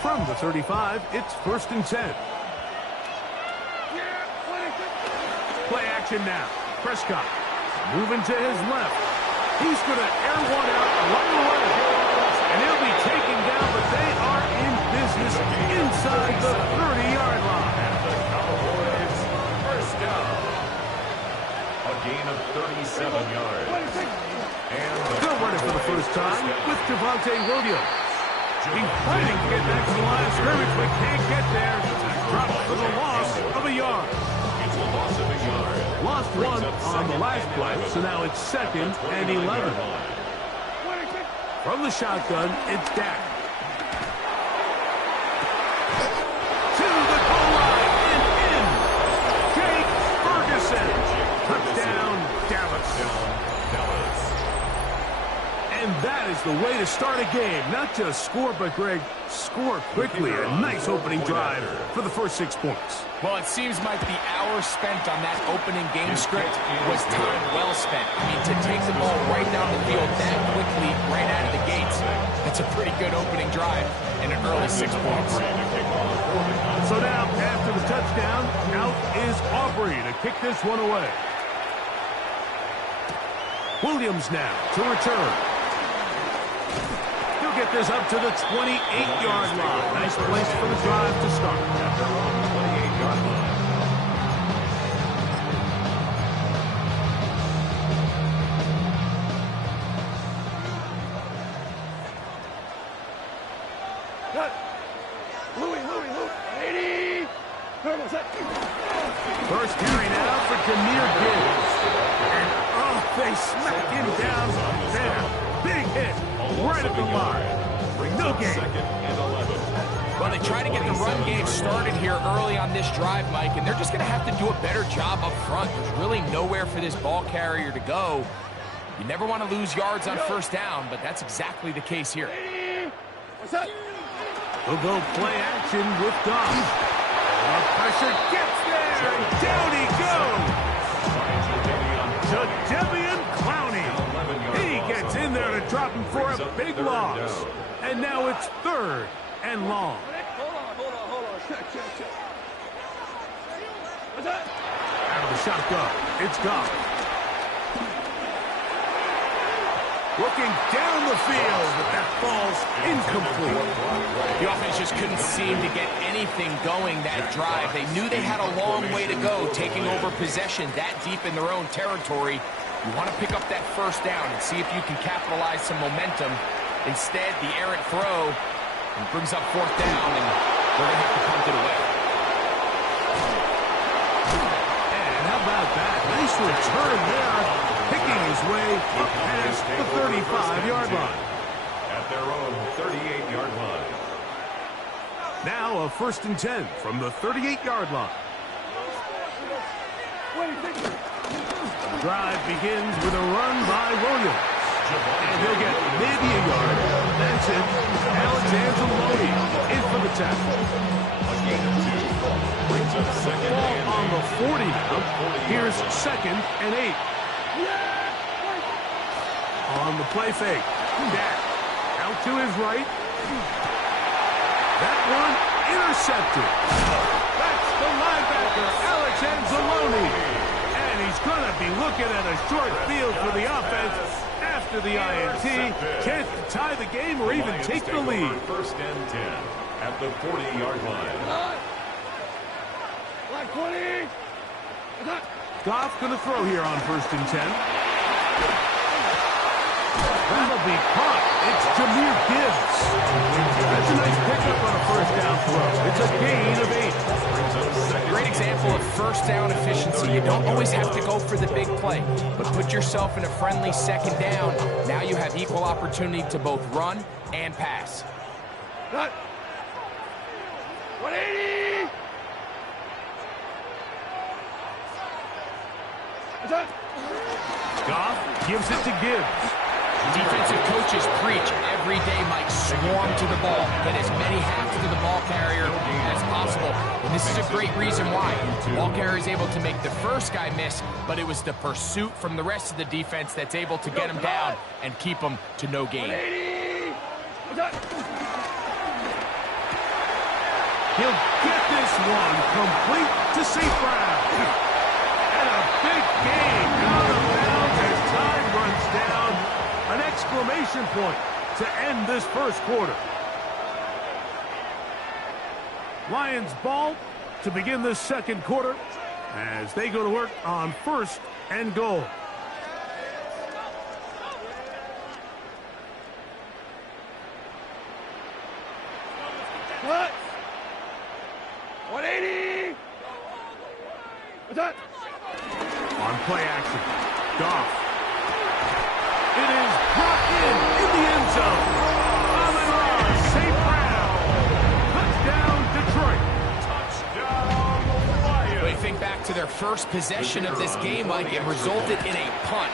From the 35, it's 1st and 10. Play action now. Prescott moving to his left. He's going to air one out right away. And he'll be taken down, but they are in business inside the 30-yard line. And the Cowboys first down. A gain of 37 yards. And they'll run it for the first time with Javonte Williams. He's fighting to get back to the line of scrimmage, but can't get there. Drops for the loss of a yard. It's a loss of a yard. Lost one on the last play, so now it's 2nd and 11. From the shotgun, it's Dak. To the goal line and in. Jake Ferguson. Touchdown, Dallas. And that is the way to start a game. Not just score, but, Greg, score quickly. A nice opening drive for the first 6 points. Well, it seems like the hour spent on that opening game script was time well spent. I mean, to take the ball right down the field that quickly, right out of the gates, that's a pretty good opening drive and an early 6 points. So now, after the touchdown, out is Aubrey to kick this one away. Williams now to return. He'll get this up to the 28-yard line. Nice place for the drive to start. At their own 28-yard line. Louis. First carry now for Jahmyr Gibbs. And, they smack him down there. Big hit right at the line. No gain. Well, they try to get the run game started here early on this drive, Mike, and they're just going to have to do a better job up front. There's really nowhere for this ball carrier to go. You never want to lose yards on first down, but that's exactly the case here. They'll go play action with Goff. The pressure gets there, and down he goes. To Jadeveon Clowney. He gets in there to drop him for a big loss. And now it's 3rd and long. Hold on. Check. What's that? Out of the shotgun, it's Goff. Looking down the field, but that falls incomplete. The offense just couldn't seem to get anything going that drive. They knew they had a long way to go, taking over possession that deep in their own territory. You want to pick up that first down and see if you can capitalize some momentum. Instead, the errant throw brings up 4th down, and they're going to have to punt it away. And how about that? Nice return there, picking his way up past the 35-yard line. At their own 38-yard line. Now a 1st and 10 from the 38-yard line. The drive begins with a run by Williams. And he'll get maybe a yard. That's it. Alexander Lodi in for the tackle. Ball on the 40 now. Here's 2nd and 8. On the play fake. Dak out to his right. That one intercepted. That's the linebacker, Alex Anzalone. And he's going to be looking at a short field for the offense after after the INT. Chance to tie the game or even take the lead. First and 10 at the 40-yard line. Line 20. Goff going to throw here on first and 10. That'll be caught. It's Jahmyr Gibbs. That's a nice pickup on a first down throw. It's a gain of 8. Great example of first down efficiency. You don't always have to go for the big play, but put yourself in a friendly second down. Now you have equal opportunity to both run and pass. Cut. 180. Goff gives it to Gibbs. Defensive coaches preach every day, Mike, swarm to the ball. Get as many hacks to the ball carrier as possible. And this is a great reason why. The ball carrier is able to make the first guy miss, but it was the pursuit from the rest of the defense that's able to get him down and keep him to no gain. He'll get this one complete to St. Brown. And a big gain out of bounds as time runs down. An exclamation point to end this first quarter. Lions ball to begin this second quarter as they go to work on first and goal. What? 180. On play action, Goff. It is brought in the end zone. Amon-Ra St. Brown. Touchdown, Detroit. Touchdown, Lions. When you think back to their first possession of this game, Mike, it resulted in a punt.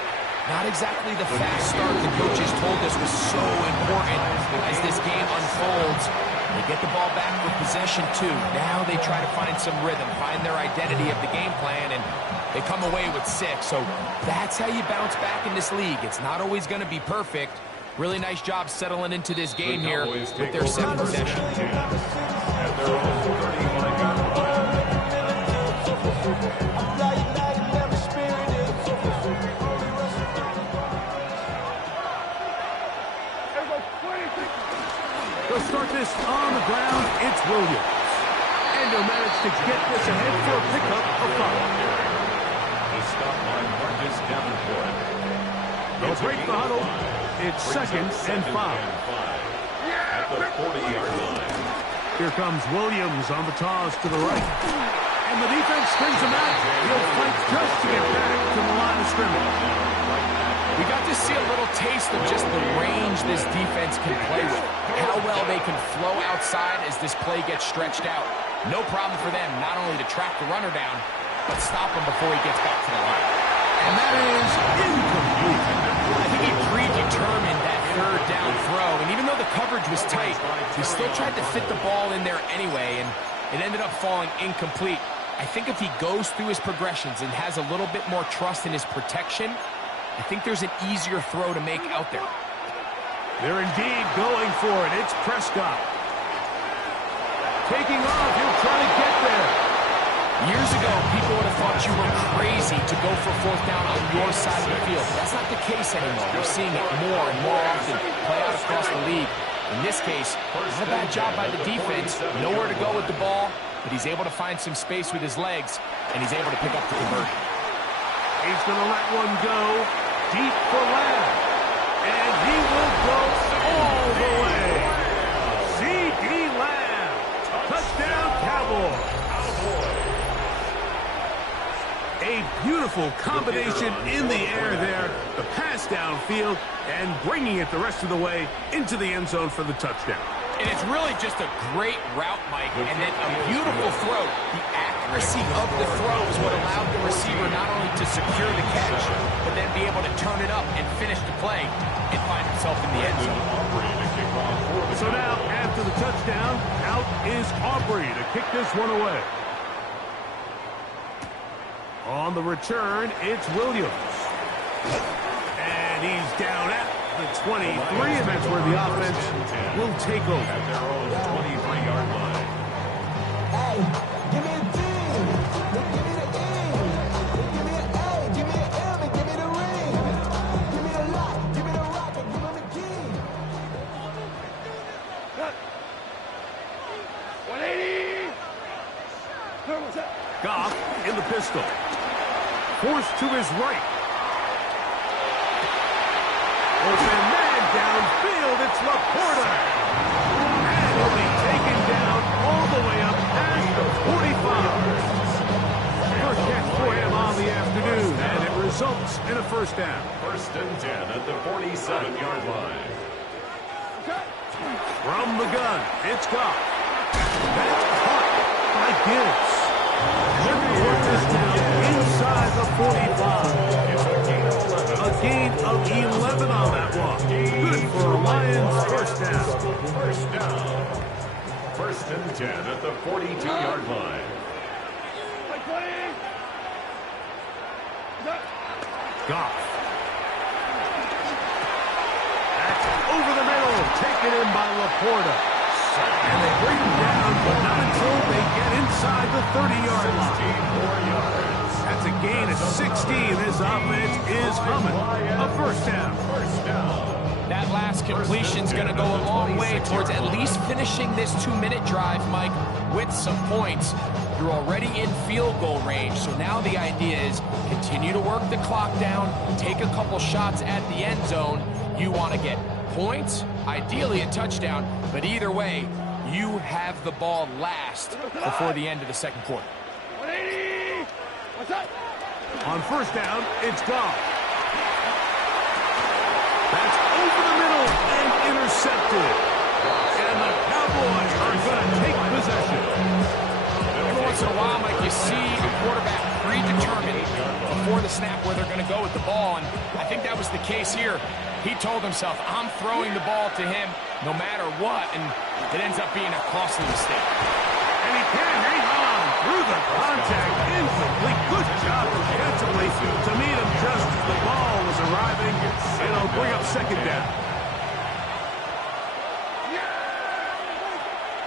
Not exactly the fast start the coaches told us was so important as this game unfolds. They get the ball back for possession two. Now they try to find some rhythm, find their identity of the game plan, and they come away with 6. So that's how you bounce back in this league. It's not always going to be perfect. Really nice job settling into this game here with their second possession. At their own 35-yard line. They'll start this on the ground. It's Williams. And they'll manage to get this ahead for a pickup of 5. The stop by Marcus Davenport. They'll break the huddle. It's second and 5. At the 40-yard line. Here comes Williams on the toss to the right. And the defense strings him out. He'll fight just to get back to the line of scrimmage. We got to see a little taste of just the range this defense can play with. How well they can flow outside as this play gets stretched out. No problem for them not only to track the runner down, but stop him before he gets back to the line. And that is incomplete. I think he predetermined that third down throw, and even though the coverage was tight, he still tried to fit the ball in there anyway, and it ended up falling incomplete. I think if he goes through his progressions and has a little bit more trust in his protection, I think there's an easier throw to make out there. They're indeed going for it. It's Prescott. Taking off. He'll try to get there. Years ago, people would have thought you were crazy to go for fourth down on your side of the field. That's not the case anymore. We're seeing it more and more often play out across the league. In this case, not a bad job by the defense. Nowhere to go with the ball, but he's able to find some space with his legs, and he's able to pick up the conversion. He's going to let one go deep for Lamb. And he will go all the way. C.D. Lamb. Touchdown, Cowboys. A beautiful combination in the air there. The pass downfield and bringing it the rest of the way into the end zone for the touchdown. And it's really just a great route, Mike, and then a beautiful throw. The accuracy of the throw is what allowed the receiver not only to secure the catch, but then be able to turn it up and finish the play and find himself in the end zone. So now, after the touchdown, out is Aubrey to kick this one away. On the return, it's Williams. And he's down at the 23, and that's where the offense will take over. At their own 23-yard line. Hey, give me a D. Give me the E. Give me an A. Give me an M. And give me the ring. Give me the lock. Give me the forced to his right. Open man downfield. It's Laporta. And he'll be taken down all the way up past the 45. First catch for him on the afternoon, and it results in a first down. 1st and 10 at the 47-yard line. From the gun, it's Goff. That's caught by Gibbs. Looking for this down inside the 45. A gain of 11 on that one. Good for a Lions first down. First down. 1st and 10 at the 42-yard line. Goff. That's over the middle. Taken in by Laporta. And they bring him down, but not until they get inside the 30-yard line. 4 yards. That's a gain of 16. This offense is humming. A first down. First down. That last completion's going to go a long way towards at least finishing this 2-minute drive, Mike, with some points. You're already in field goal range, so now the idea is continue to work the clock down, take a couple shots at the end zone. You want to get points, ideally a touchdown, but either way, you have the ball last before the end of the second quarter. 180! What's up? On first down, it's Goff. That's over the middle and intercepted. And the Cowboys are going to take possession. Every once in a while, Mike, you see a quarterback predetermined before the snap where they're going to go with the ball, and I think that was the case here. He told himself, I'm throwing the ball to him no matter what, and it ends up being a costly mistake. And he can hang on through the contact. Incomplete. Good job defensively to meet him just as the ball was arriving, and it'll bring up second down.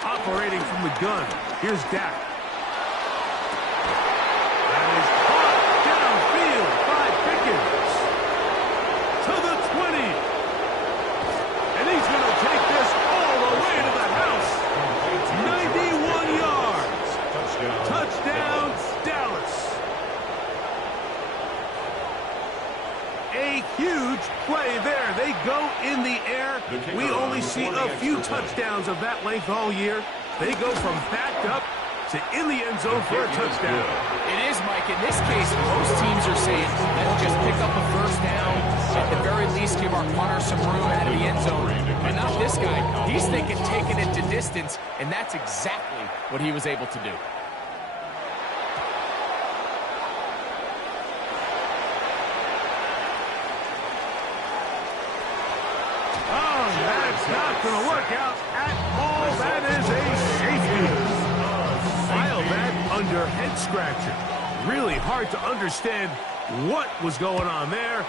Operating from the gun, here's Dak. That is caught downfield by Pickens. To the 20. And he's going to take this all the way to the house. 91 yards. Touchdown, Dallas. A huge play there. They go in the air. We only see a few touchdowns of that length all year. They go from backed up to in the end zone for a touchdown. It is, Mike. In this case, most teams are saying, let's just pick up a first down. At the very least, give our punter some room out of the end zone. But not this guy. He's thinking taking it to distance, and that's exactly what he was able to do. Oh, that's not going to work out at all. That is a safety. File that under head scratcher. Really hard to understand what was going on there.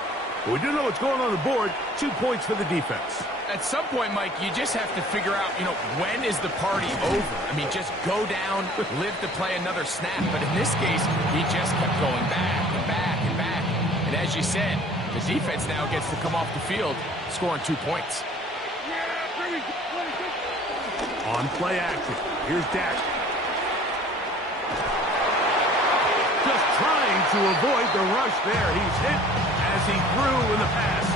We do know what's going on the board. 2 points for the defense. At some point, Mike, you just have to figure out, when is the party over? I mean, just go down, live to play another snap. But in this case, he just kept going back and back and back. And as you said, the defense now gets to come off the field, scoring 2 points. On play action, here's Dak. Just trying to avoid the rush there. He's hit as he threw, and the pass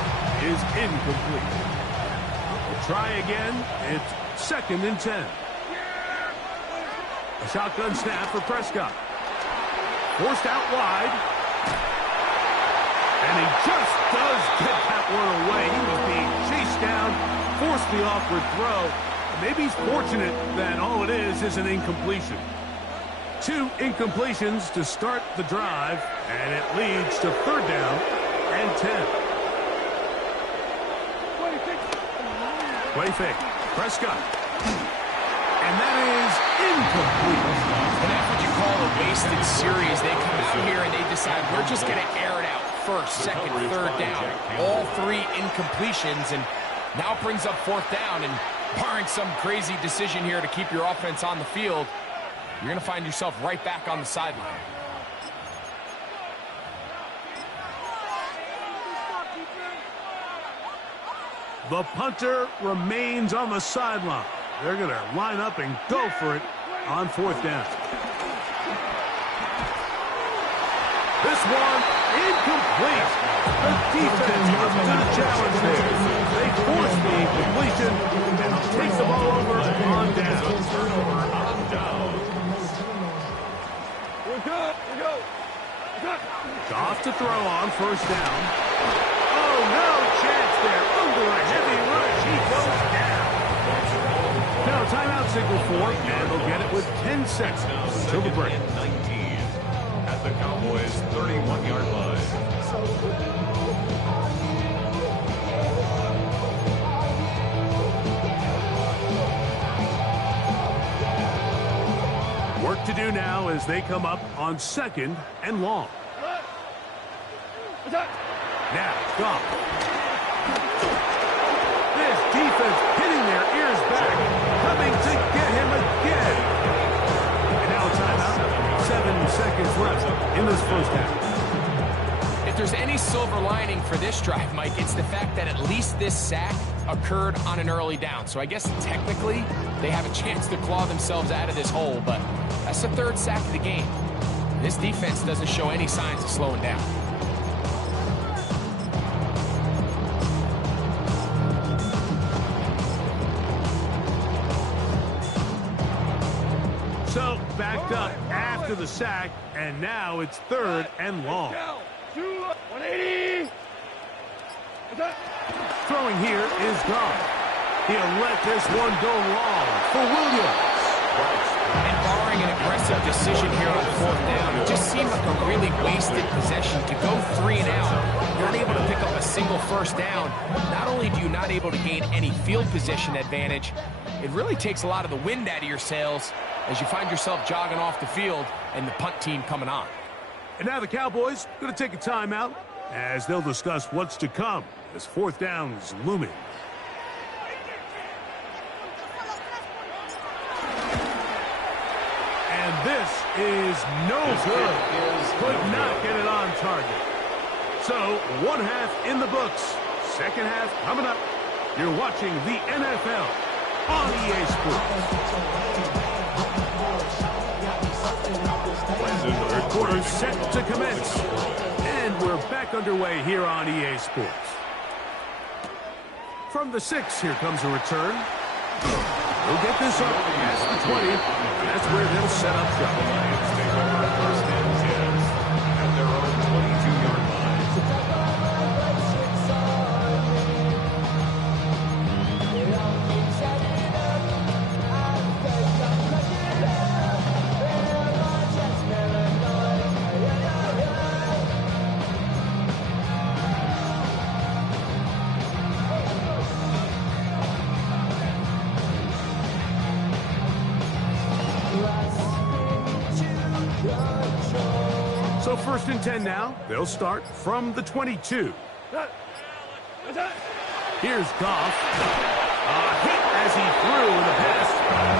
is incomplete. We'll try again. It's 2nd and 10. A shotgun snap for Prescott. Forced out wide. And he just does get that one away. He was being chased down, forced the awkward throw. Maybe he's fortunate that all it is an incompletion. 2 incompletions to start the drive, and it leads to 3rd down and 10. Play fake. Prescott. And that is incomplete. And that's what you call a wasted series. They come out here and they decide we're just going to air it out. 1st, 2nd, 3rd down. All 3 incompletions, and now it brings up 4th down. And barring some crazy decision here to keep your offense on the field, you're going to find yourself right back on the sideline. The punter remains on the sideline. They're going to line up and go for it on 4th down. This one Incomplete. The defense up to the challenge there. They force the incompletion, and they'll take the ball over on down. We're good. We go. Goff to throw on first down. Oh, no chance there. Under a heavy rush, he goes down. Now timeout signal for, and they'll get it with 10 seconds until the break. 19 at the Cowboys' 31-yard line. Work to do now as they come up on second and long. Now, Goff. This defense hitting their ears back, coming to get him again. And now a timeout. 7 seconds left in this first half. If there's any silver lining for this drive, Mike, it's the fact that at least this sack occurred on an early down. So I guess technically they have a chance to claw themselves out of this hole, but that's the third sack of the game. This defense doesn't show any signs of slowing down. So backed up after the sack, and now it's third and long. 180. Throwing here is Goff. He'll let this one go long for Williams. And barring an aggressive decision here on fourth down, it just seemed like a really wasted possession to go 3 and out. Not able to pick up a single first down. Not only do you not able to gain any field position advantage, it really takes a lot of the wind out of your sails as you find yourself jogging off the field and the punt team coming on. And now the Cowboys going to take a timeout as they'll discuss what's to come as fourth down is looming. And this is no good. Could not get it on target. So, one half in the books. Second half coming up. You're watching the NFL on EA Sports. Third quarter set to commence. And we're back underway here on EA Sports. From the 6, here comes a return. They'll get this up past the 20. That's where they'll set up shop. First and 10 at their own 22-yard line. So first and 10 now. They'll start from the 22. Here's Goff. A hit as he threw, and the pass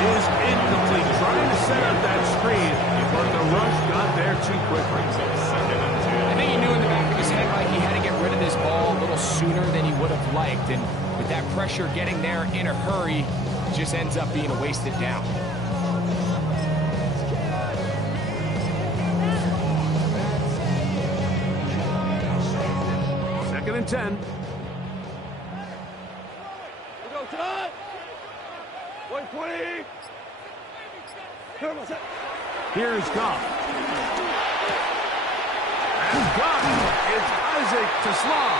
is incomplete. Trying to set up that screen, but the rush got there too quickly. I think he knew in the back of his head, like he had to get rid of this ball a little sooner than he would have liked. And with that pressure getting there in a hurry, it just ends up being a wasted down. Second and 10. We go tonight. 120. Here's Goff. And Goff, it's Isaac to Slaw.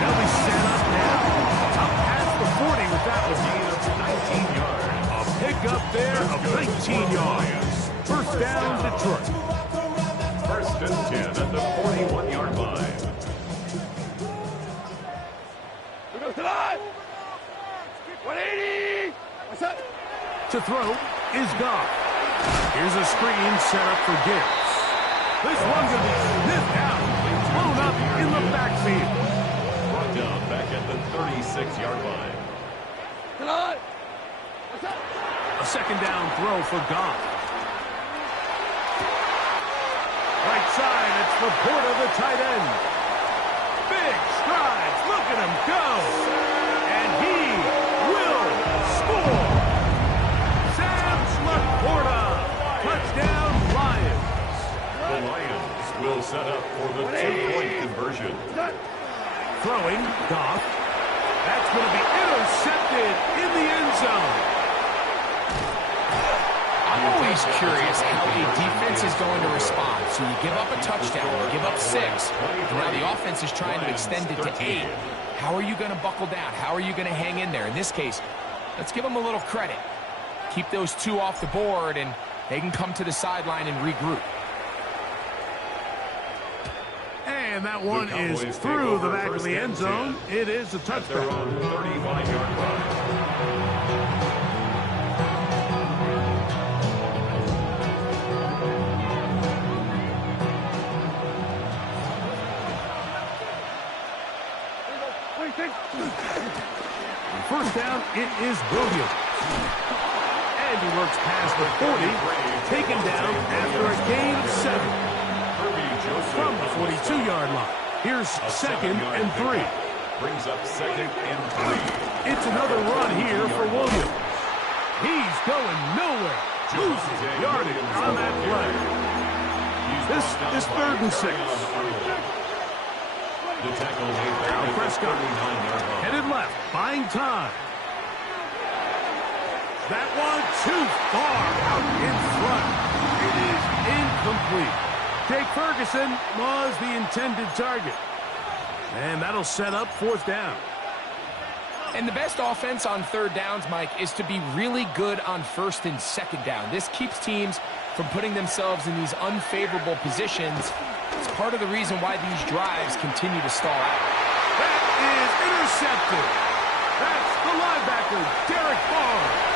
They'll be set up now. Up past the 40 with that one. A pickup there of 19 yards. First down, Detroit. First and 10 at the 41-yard line. We go tonight. 180. What's up? To throw is Goff. Here's a screen set up for Gibbs. This one's going to be sniffed out. Blown up in the backfield. Brought down back at the 36-yard line. Tonight. What's up? A second down throw for Goff. Right side, it's Laporta, the tight end. Big strides. Look at him go. And he will score. Sam Laporta. Touchdown, Lions. The Lions will will set up for the 2-point conversion. Throwing, Goff. That's going to be intercepted in the end zone. I'm always curious how a defense is going to respond. So you give up a touchdown, you give up 6, and now the offense is trying to extend it to 8. How are you going to buckle down? How are you going to hang in there? In this case, let's give them a little credit. Keep those 2 off the board, and they can come to the sideline and regroup. And that one is through the back of the end zone. It is a touchdown. 35-yard line. First down, it is Williams. And he works past the 40, taken down after a gain of 7. From the 42-yard line. Here's 2nd and 3. Brings up 2nd and 3. It's another run here for Williams. He's going nowhere. Losing yardage on that play. This is 3rd and 6. The tackle made Now by Prescott headed left, buying time. That one too far out in front. It is incomplete. Jake Ferguson was the intended target. And that'll set up 4th down. And the best offense on 3rd downs, Mike, is to be really good on 1st and 2nd down. This keeps teams from putting themselves in these unfavorable positions. It's part of the reason why these drives continue to stall out. That is intercepted. That's the linebacker, Derek Barnes.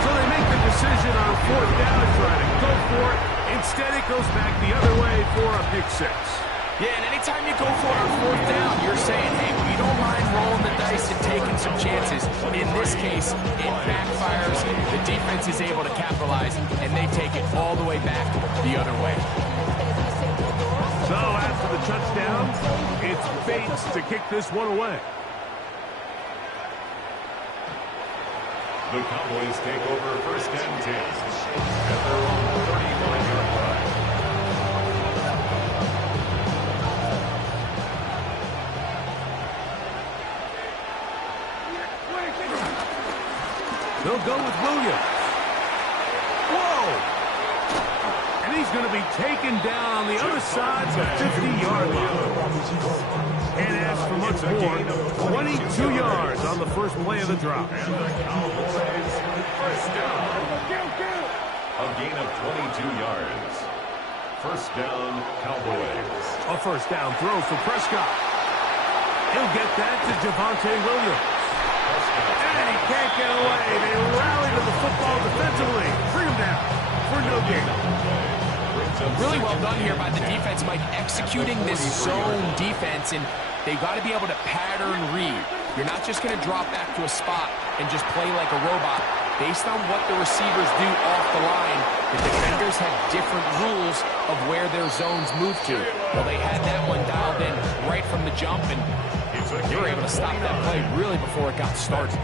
So they make the decision on 4th down to try to go for it. Instead, it goes back the other way for a pick 6. Yeah, and anytime you go for it on 4th down, you're saying, hey, we don't mind rolling the dice and taking some chances. In this case, it backfires. The defense is able to capitalize, and they take it all the way back the other way. So after the touchdown, it's Bates to kick this one away. The Cowboys take over 1st and 10 at their own 35-yard line. They'll go with Williams. Whoa! And he's going to be taken down on the other side of the 50-yard line. And as for much more, 22 yards on the first play of the drop. And the Cowboys, 1st down. A gain of 22 yards. 1st down, Cowboys. A 1st down throw for Prescott. He'll get that to Javonte Williams. And he can't get away. They rally to the football defensively. Bring him down for no gain. Really well done here by the defense, Mike, executing this zone defense, and they've got to be able to pattern read. You're not just going to drop back to a spot and just play like a robot. Based on what the receivers do off the line, the defenders have different rules of where their zones move to. Well, they had that one dialed in right from the jump, and they were able to stop that play really before it got started.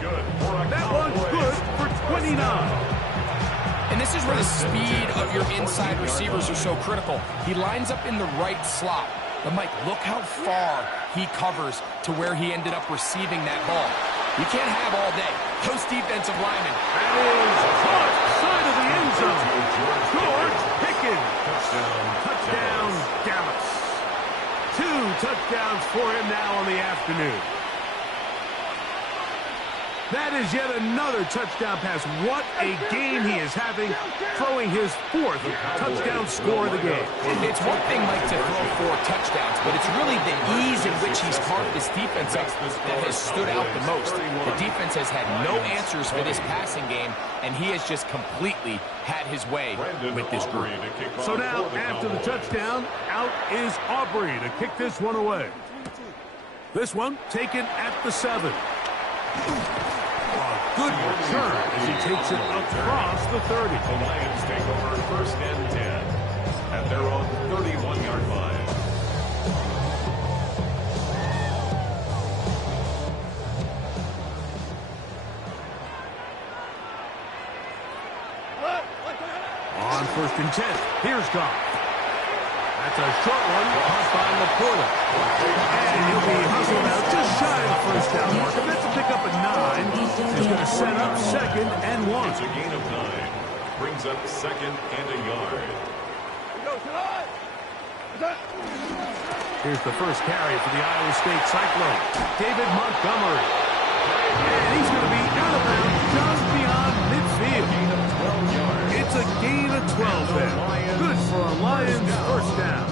That one's good for 29. And this is where the speed of your inside receivers are so critical. He lines up in the right slot. But, Mike, look how far he covers to where he ended up receiving that ball. You can't have all day. Those defensive linemen. That is caught side of the end zone. George Pickens. Touchdown, Dallas. 2 touchdowns for him now on the afternoon. That is yet another touchdown pass. What a game he is having, throwing his 4th touchdown score of the game. It's one thing, Mike, to throw 4 touchdowns, but it's really the ease in which he's carved this defense up that has stood out the most. The defense has had no answers for this passing game, and he has just completely had his way with this group. So now, after the touchdown, out is Aubrey to kick this one away. This one taken at the 7. Good return as he takes it across the 30. The Lions take over 1st and 10 at their own 31-yard line. on 1st and 10. Here's Goff. That's a short one caught by Laporta. And he'll be hustled out just shy of the 1st down mark. If that's a pickup at 9, he's going to set up 2nd and 1. It's a gain of 9. Brings up 2nd and a yard. Here's the first carry for the Iowa State Cyclone. David Montgomery. And he's going to be out of bounds just beyond midfield. It's a gain of 12 there. Good for a Lions 1st down.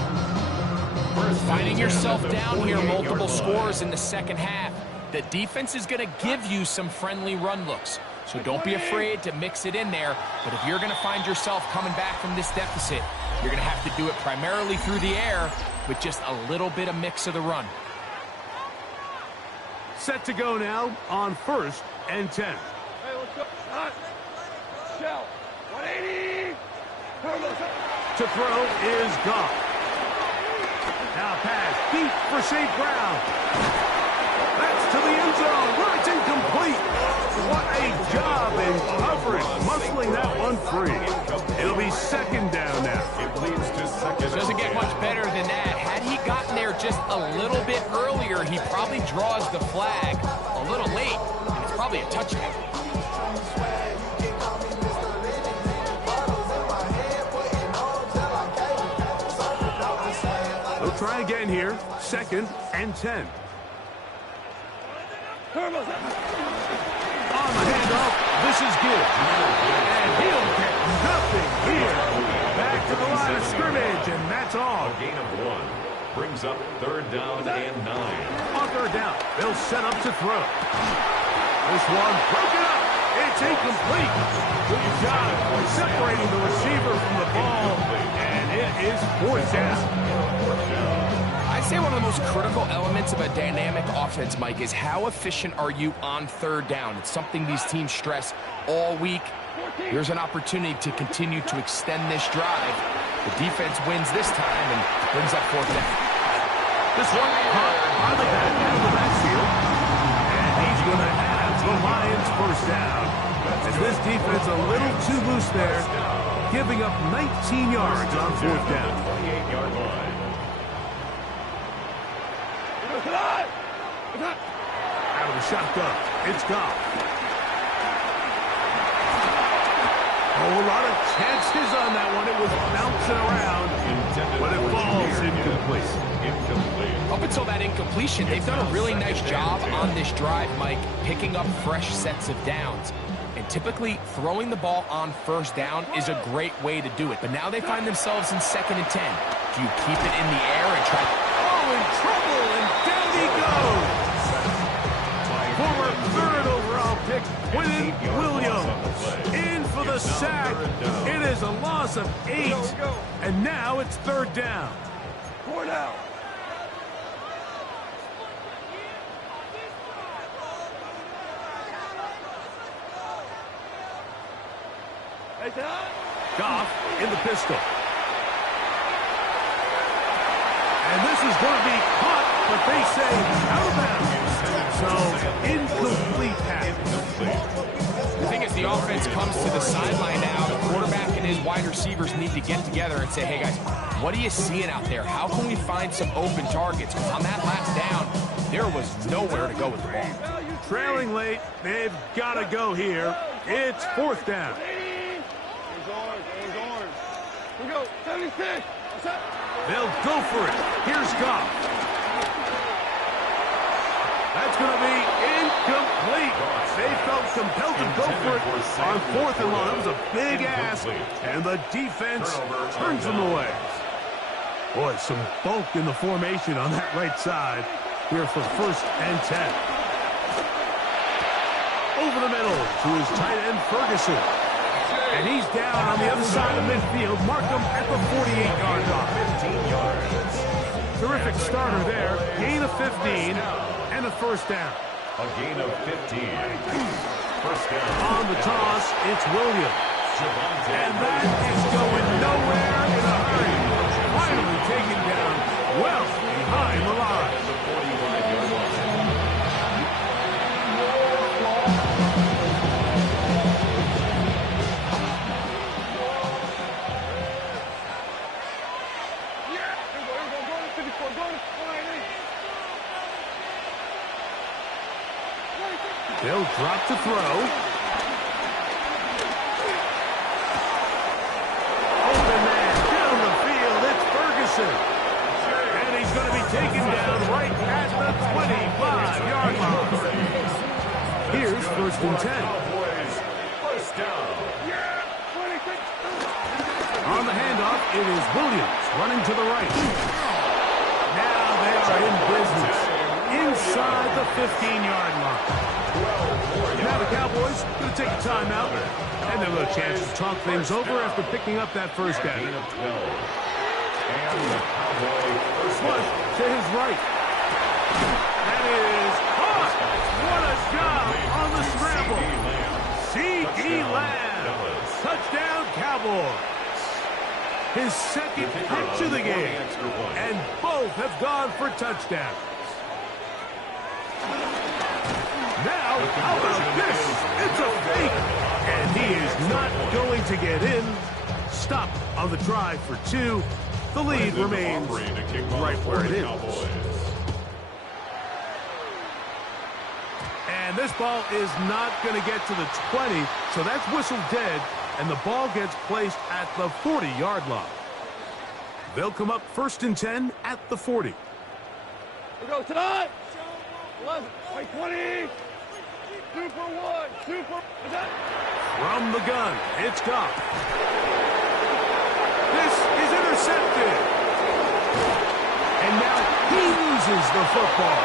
Finding yourself down here, multiple scores in the 2nd half. The defense is going to give you some friendly run looks. So don't be afraid to mix it in there. But if you're going to find yourself coming back from this deficit, you're going to have to do it primarily through the air with just a little bit of mix of the run. Set to go now on 1st and 10. Hey, let's go. Shell. 180. To throw is Goff. Now pass deep for St. Brown. That's to the end zone where it's incomplete. What a job in coverage, muscling that one free. It'll be 2nd down now. It leads to 2nd. Doesn't get much better than that. Had he gotten there just a little bit earlier, he probably draws the flag a little late, and it's probably a touchdown. They'll try again here. 2nd and 10. On the handoff, this is good. And he'll get nothing here. Back to the line of scrimmage, and that's all. A gain of 1. Brings up 3rd down and 9. On 3rd down, they'll set up to throw. This one broken up. It's incomplete. Good job separating the receiver from the ball, and it is 4th down. I'd say one of the most critical elements of a dynamic offense, Mike, is how efficient are you on 3rd down. It's something these teams stress all week. Here's an opportunity to continue to extend this drive. The defense wins this time and brings up 4th down. This one caught by the back end of the backfield. And he's going to have the Lions 1st down. As this defense a little too loose there, giving up 19 yards on 4th down. 28-yard line. Out of the shotgun, it's Goff. Oh, a lot of chances on that one. It was bouncing around, but it falls incomplete. Up until that incompletion, they've done a really nice job on this drive, Mike, picking up fresh sets of downs. And typically, throwing the ball on 1st down is a great way to do it. But now they find themselves in 2nd and 10. Do you keep it in the air and try? Oh, in trouble, and down he goes. Former 3rd overall pick, Quinnen Williams, in for the sack. It is a loss of 8, and now it's 3rd down. 4 down. Goff in the pistol. And this is going to be caught, but they say out of bounds. So, incomplete pass. The thing is, the offense comes to the sideline now. The quarterback and his wide receivers need to get together and say, hey, guys, what are you seeing out there? How can we find some open targets? Because on that last down, there was nowhere to go with the ball. Trailing late, they've got to go here. It's 4th down. We go. 76. They'll go for it. Here's Goff. That's going to be incomplete. They felt compelled to go for it on 4th and long. That was a big ask, and the defense turns them away. Boy, some bulk in the formation on that right side here for 1st and 10. Over the middle to his tight end, Ferguson. And he's down on the other side of midfield. Mark him at the 48-yard line. 15 yards. Terrific starter there. Gain of 15 and a 1st down. A gain of 15. 1st down. On the toss, it's Williams. And that is going nowhere in a hurry. Finally taken down well behind the line. The 45-yard line. He'll drop to throw. Open man down the field. It's Ferguson. And he's going to be taken down right at the 25-yard line. Here's 1st and 10. First down. On the handoff, it is Williams running to the right. Now they are in business inside the 15-yard line. Now the Cowboys going to take a timeout, and they'll have a chance to talk things over after picking up that first down. Flush to his right. That is caught. What a job on the scramble. C.D. Lamb. Touchdown, Cowboys. His second catch of the game. And both have gone for touchdowns. Now, how about this? It's a fake. And he is not going to get in. Stop on the drive for 2. The lead remains right where it is. And this ball is not going to get to the 20, so that's whistled dead, and the ball gets placed at the 40-yard line. They'll come up 1st and 10 at the 40. We go tonight. 11, white 20. 2 for 1. 2 for... From the gun, it's Goff. This is intercepted. And now he loses the football.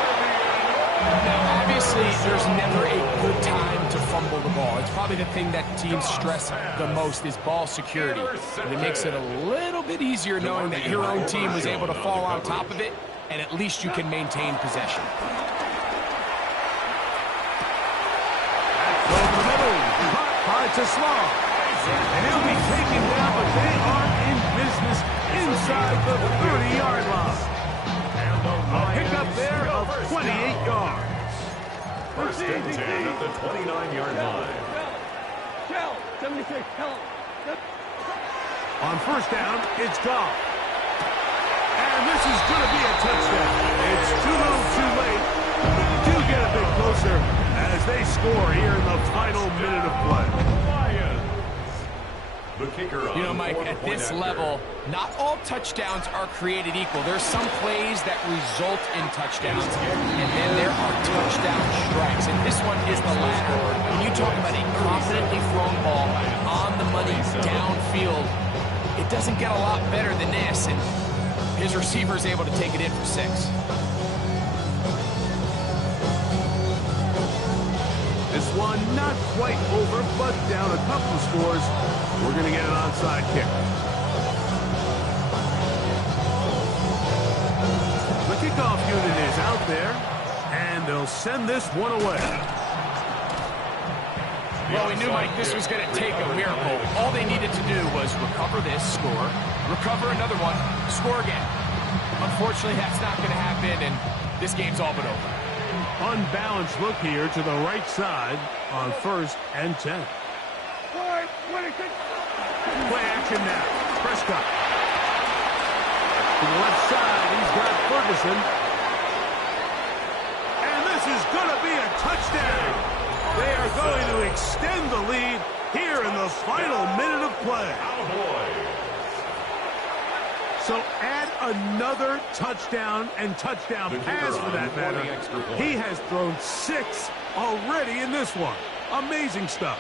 Now, obviously, there's never a good time to fumble the ball. It's probably the thing that teams stress the most is ball security. And it makes it a little bit easier knowing that your own team was able to fall on top of it, and at least you can maintain possession. Over the middle, caught by Tesla. And he'll be taken down, but they are in business inside the 30-yard line. A pickup there of 28 yards. 1st and 10 at the 29-yard line. Cal, 76, Cal. On 1st down, it's Goff. And this is going to be a touchdown. It's too little too late. But they do get a bit closer as they score here in the final minute of play. The kicker on you know, Mike, at this level, not all touchdowns are created equal. There's some plays that result in touchdowns, and then there are touchdown strikes. And this one is the latter. When you talk about a confidently thrown ball on the money downfield, it doesn't get a lot better than this, and his receiver is able to take it in for 6. This one not quite over, but down a couple of scores. We're going to get an onside kick. The kickoff unit is out there, and they'll send this one away. Well, we knew, Mike, this was going to take a miracle. All they needed to do was recover this, score, recover another one, score again. Unfortunately, that's not going to happen, and this game's all but over. Unbalanced look here to the right side on 1st and 10. Play action now. Prescott. To the left side, he's got Ferguson. And this is going to be a touchdown. They are going to extend the lead here in the final minute of play. So add another touchdown and touchdown pass for that matter. He has thrown 6 already in this one. Amazing stuff.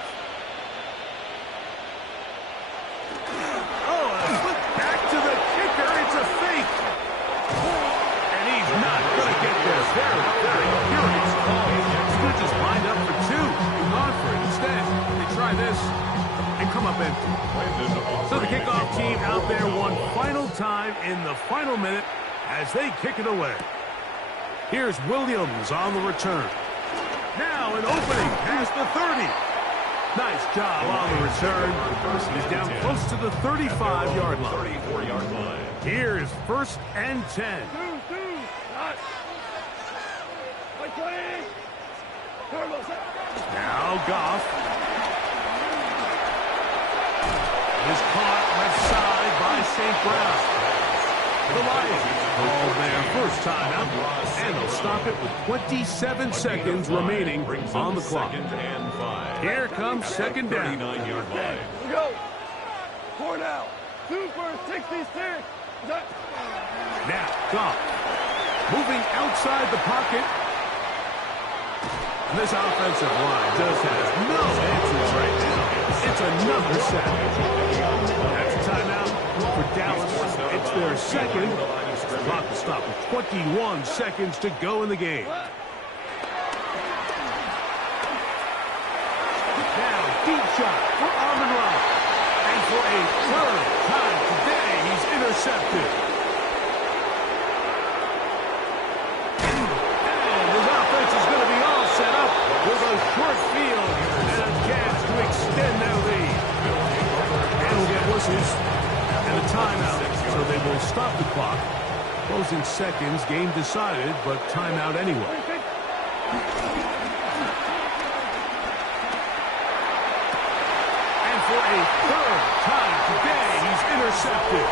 Oh, a flip back to the kicker. It's a fake. And he's not going to get there. Very, very curious call. Could just lined up for 2 and gone for it. Instead, they try this and come up empty. So the kickoff team out there one final time in the final minute as they kick it away. Here's Williams on the return. Now an opening past the 30. Nice job on the return. He's down close to the 35-yard line. 34-yard line. Here's 1st and 10. Now Goff. Is caught left side by St. Brown. The Lions call their first timeout, and they'll stop it with 27 seconds remaining on the clock. Here comes second down. 39-yard line. We go. 4 now. 2 for 66. Now, Goff moving outside the pocket. And this offensive line just has no answers right now. It's another sack. That's a timeout for Dallas. It's their second. Clock to stop with 21 seconds to go in the game. Now, deep shot for Amon-Ra. And for a third time today, he's intercepted. And his offense is going to be all set up with a short field and a chance to extend their lead. And we'll get whistles and a timeout, so they will stop the clock. Closing seconds, game decided, but timeout anyway. And for a third time today, he's intercepted.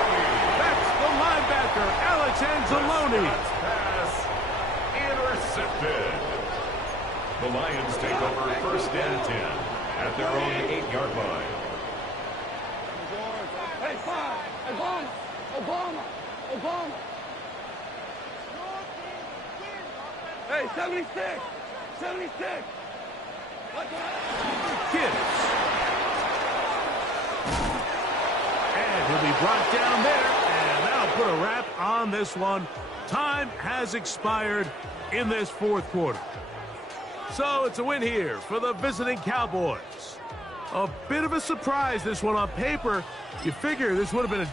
That's the linebacker, Alex Anzalone. Pass intercepted. The Lions take over first and 10 at their own 8-yard line. Hey, 5. Obama. Hey, 76. Gibbs. And he'll be brought down there, and that'll put a wrap on this one. Time has expired in this fourth quarter. So it's a win here for the visiting Cowboys. A bit of a surprise, this one on paper. You figure this would have been a...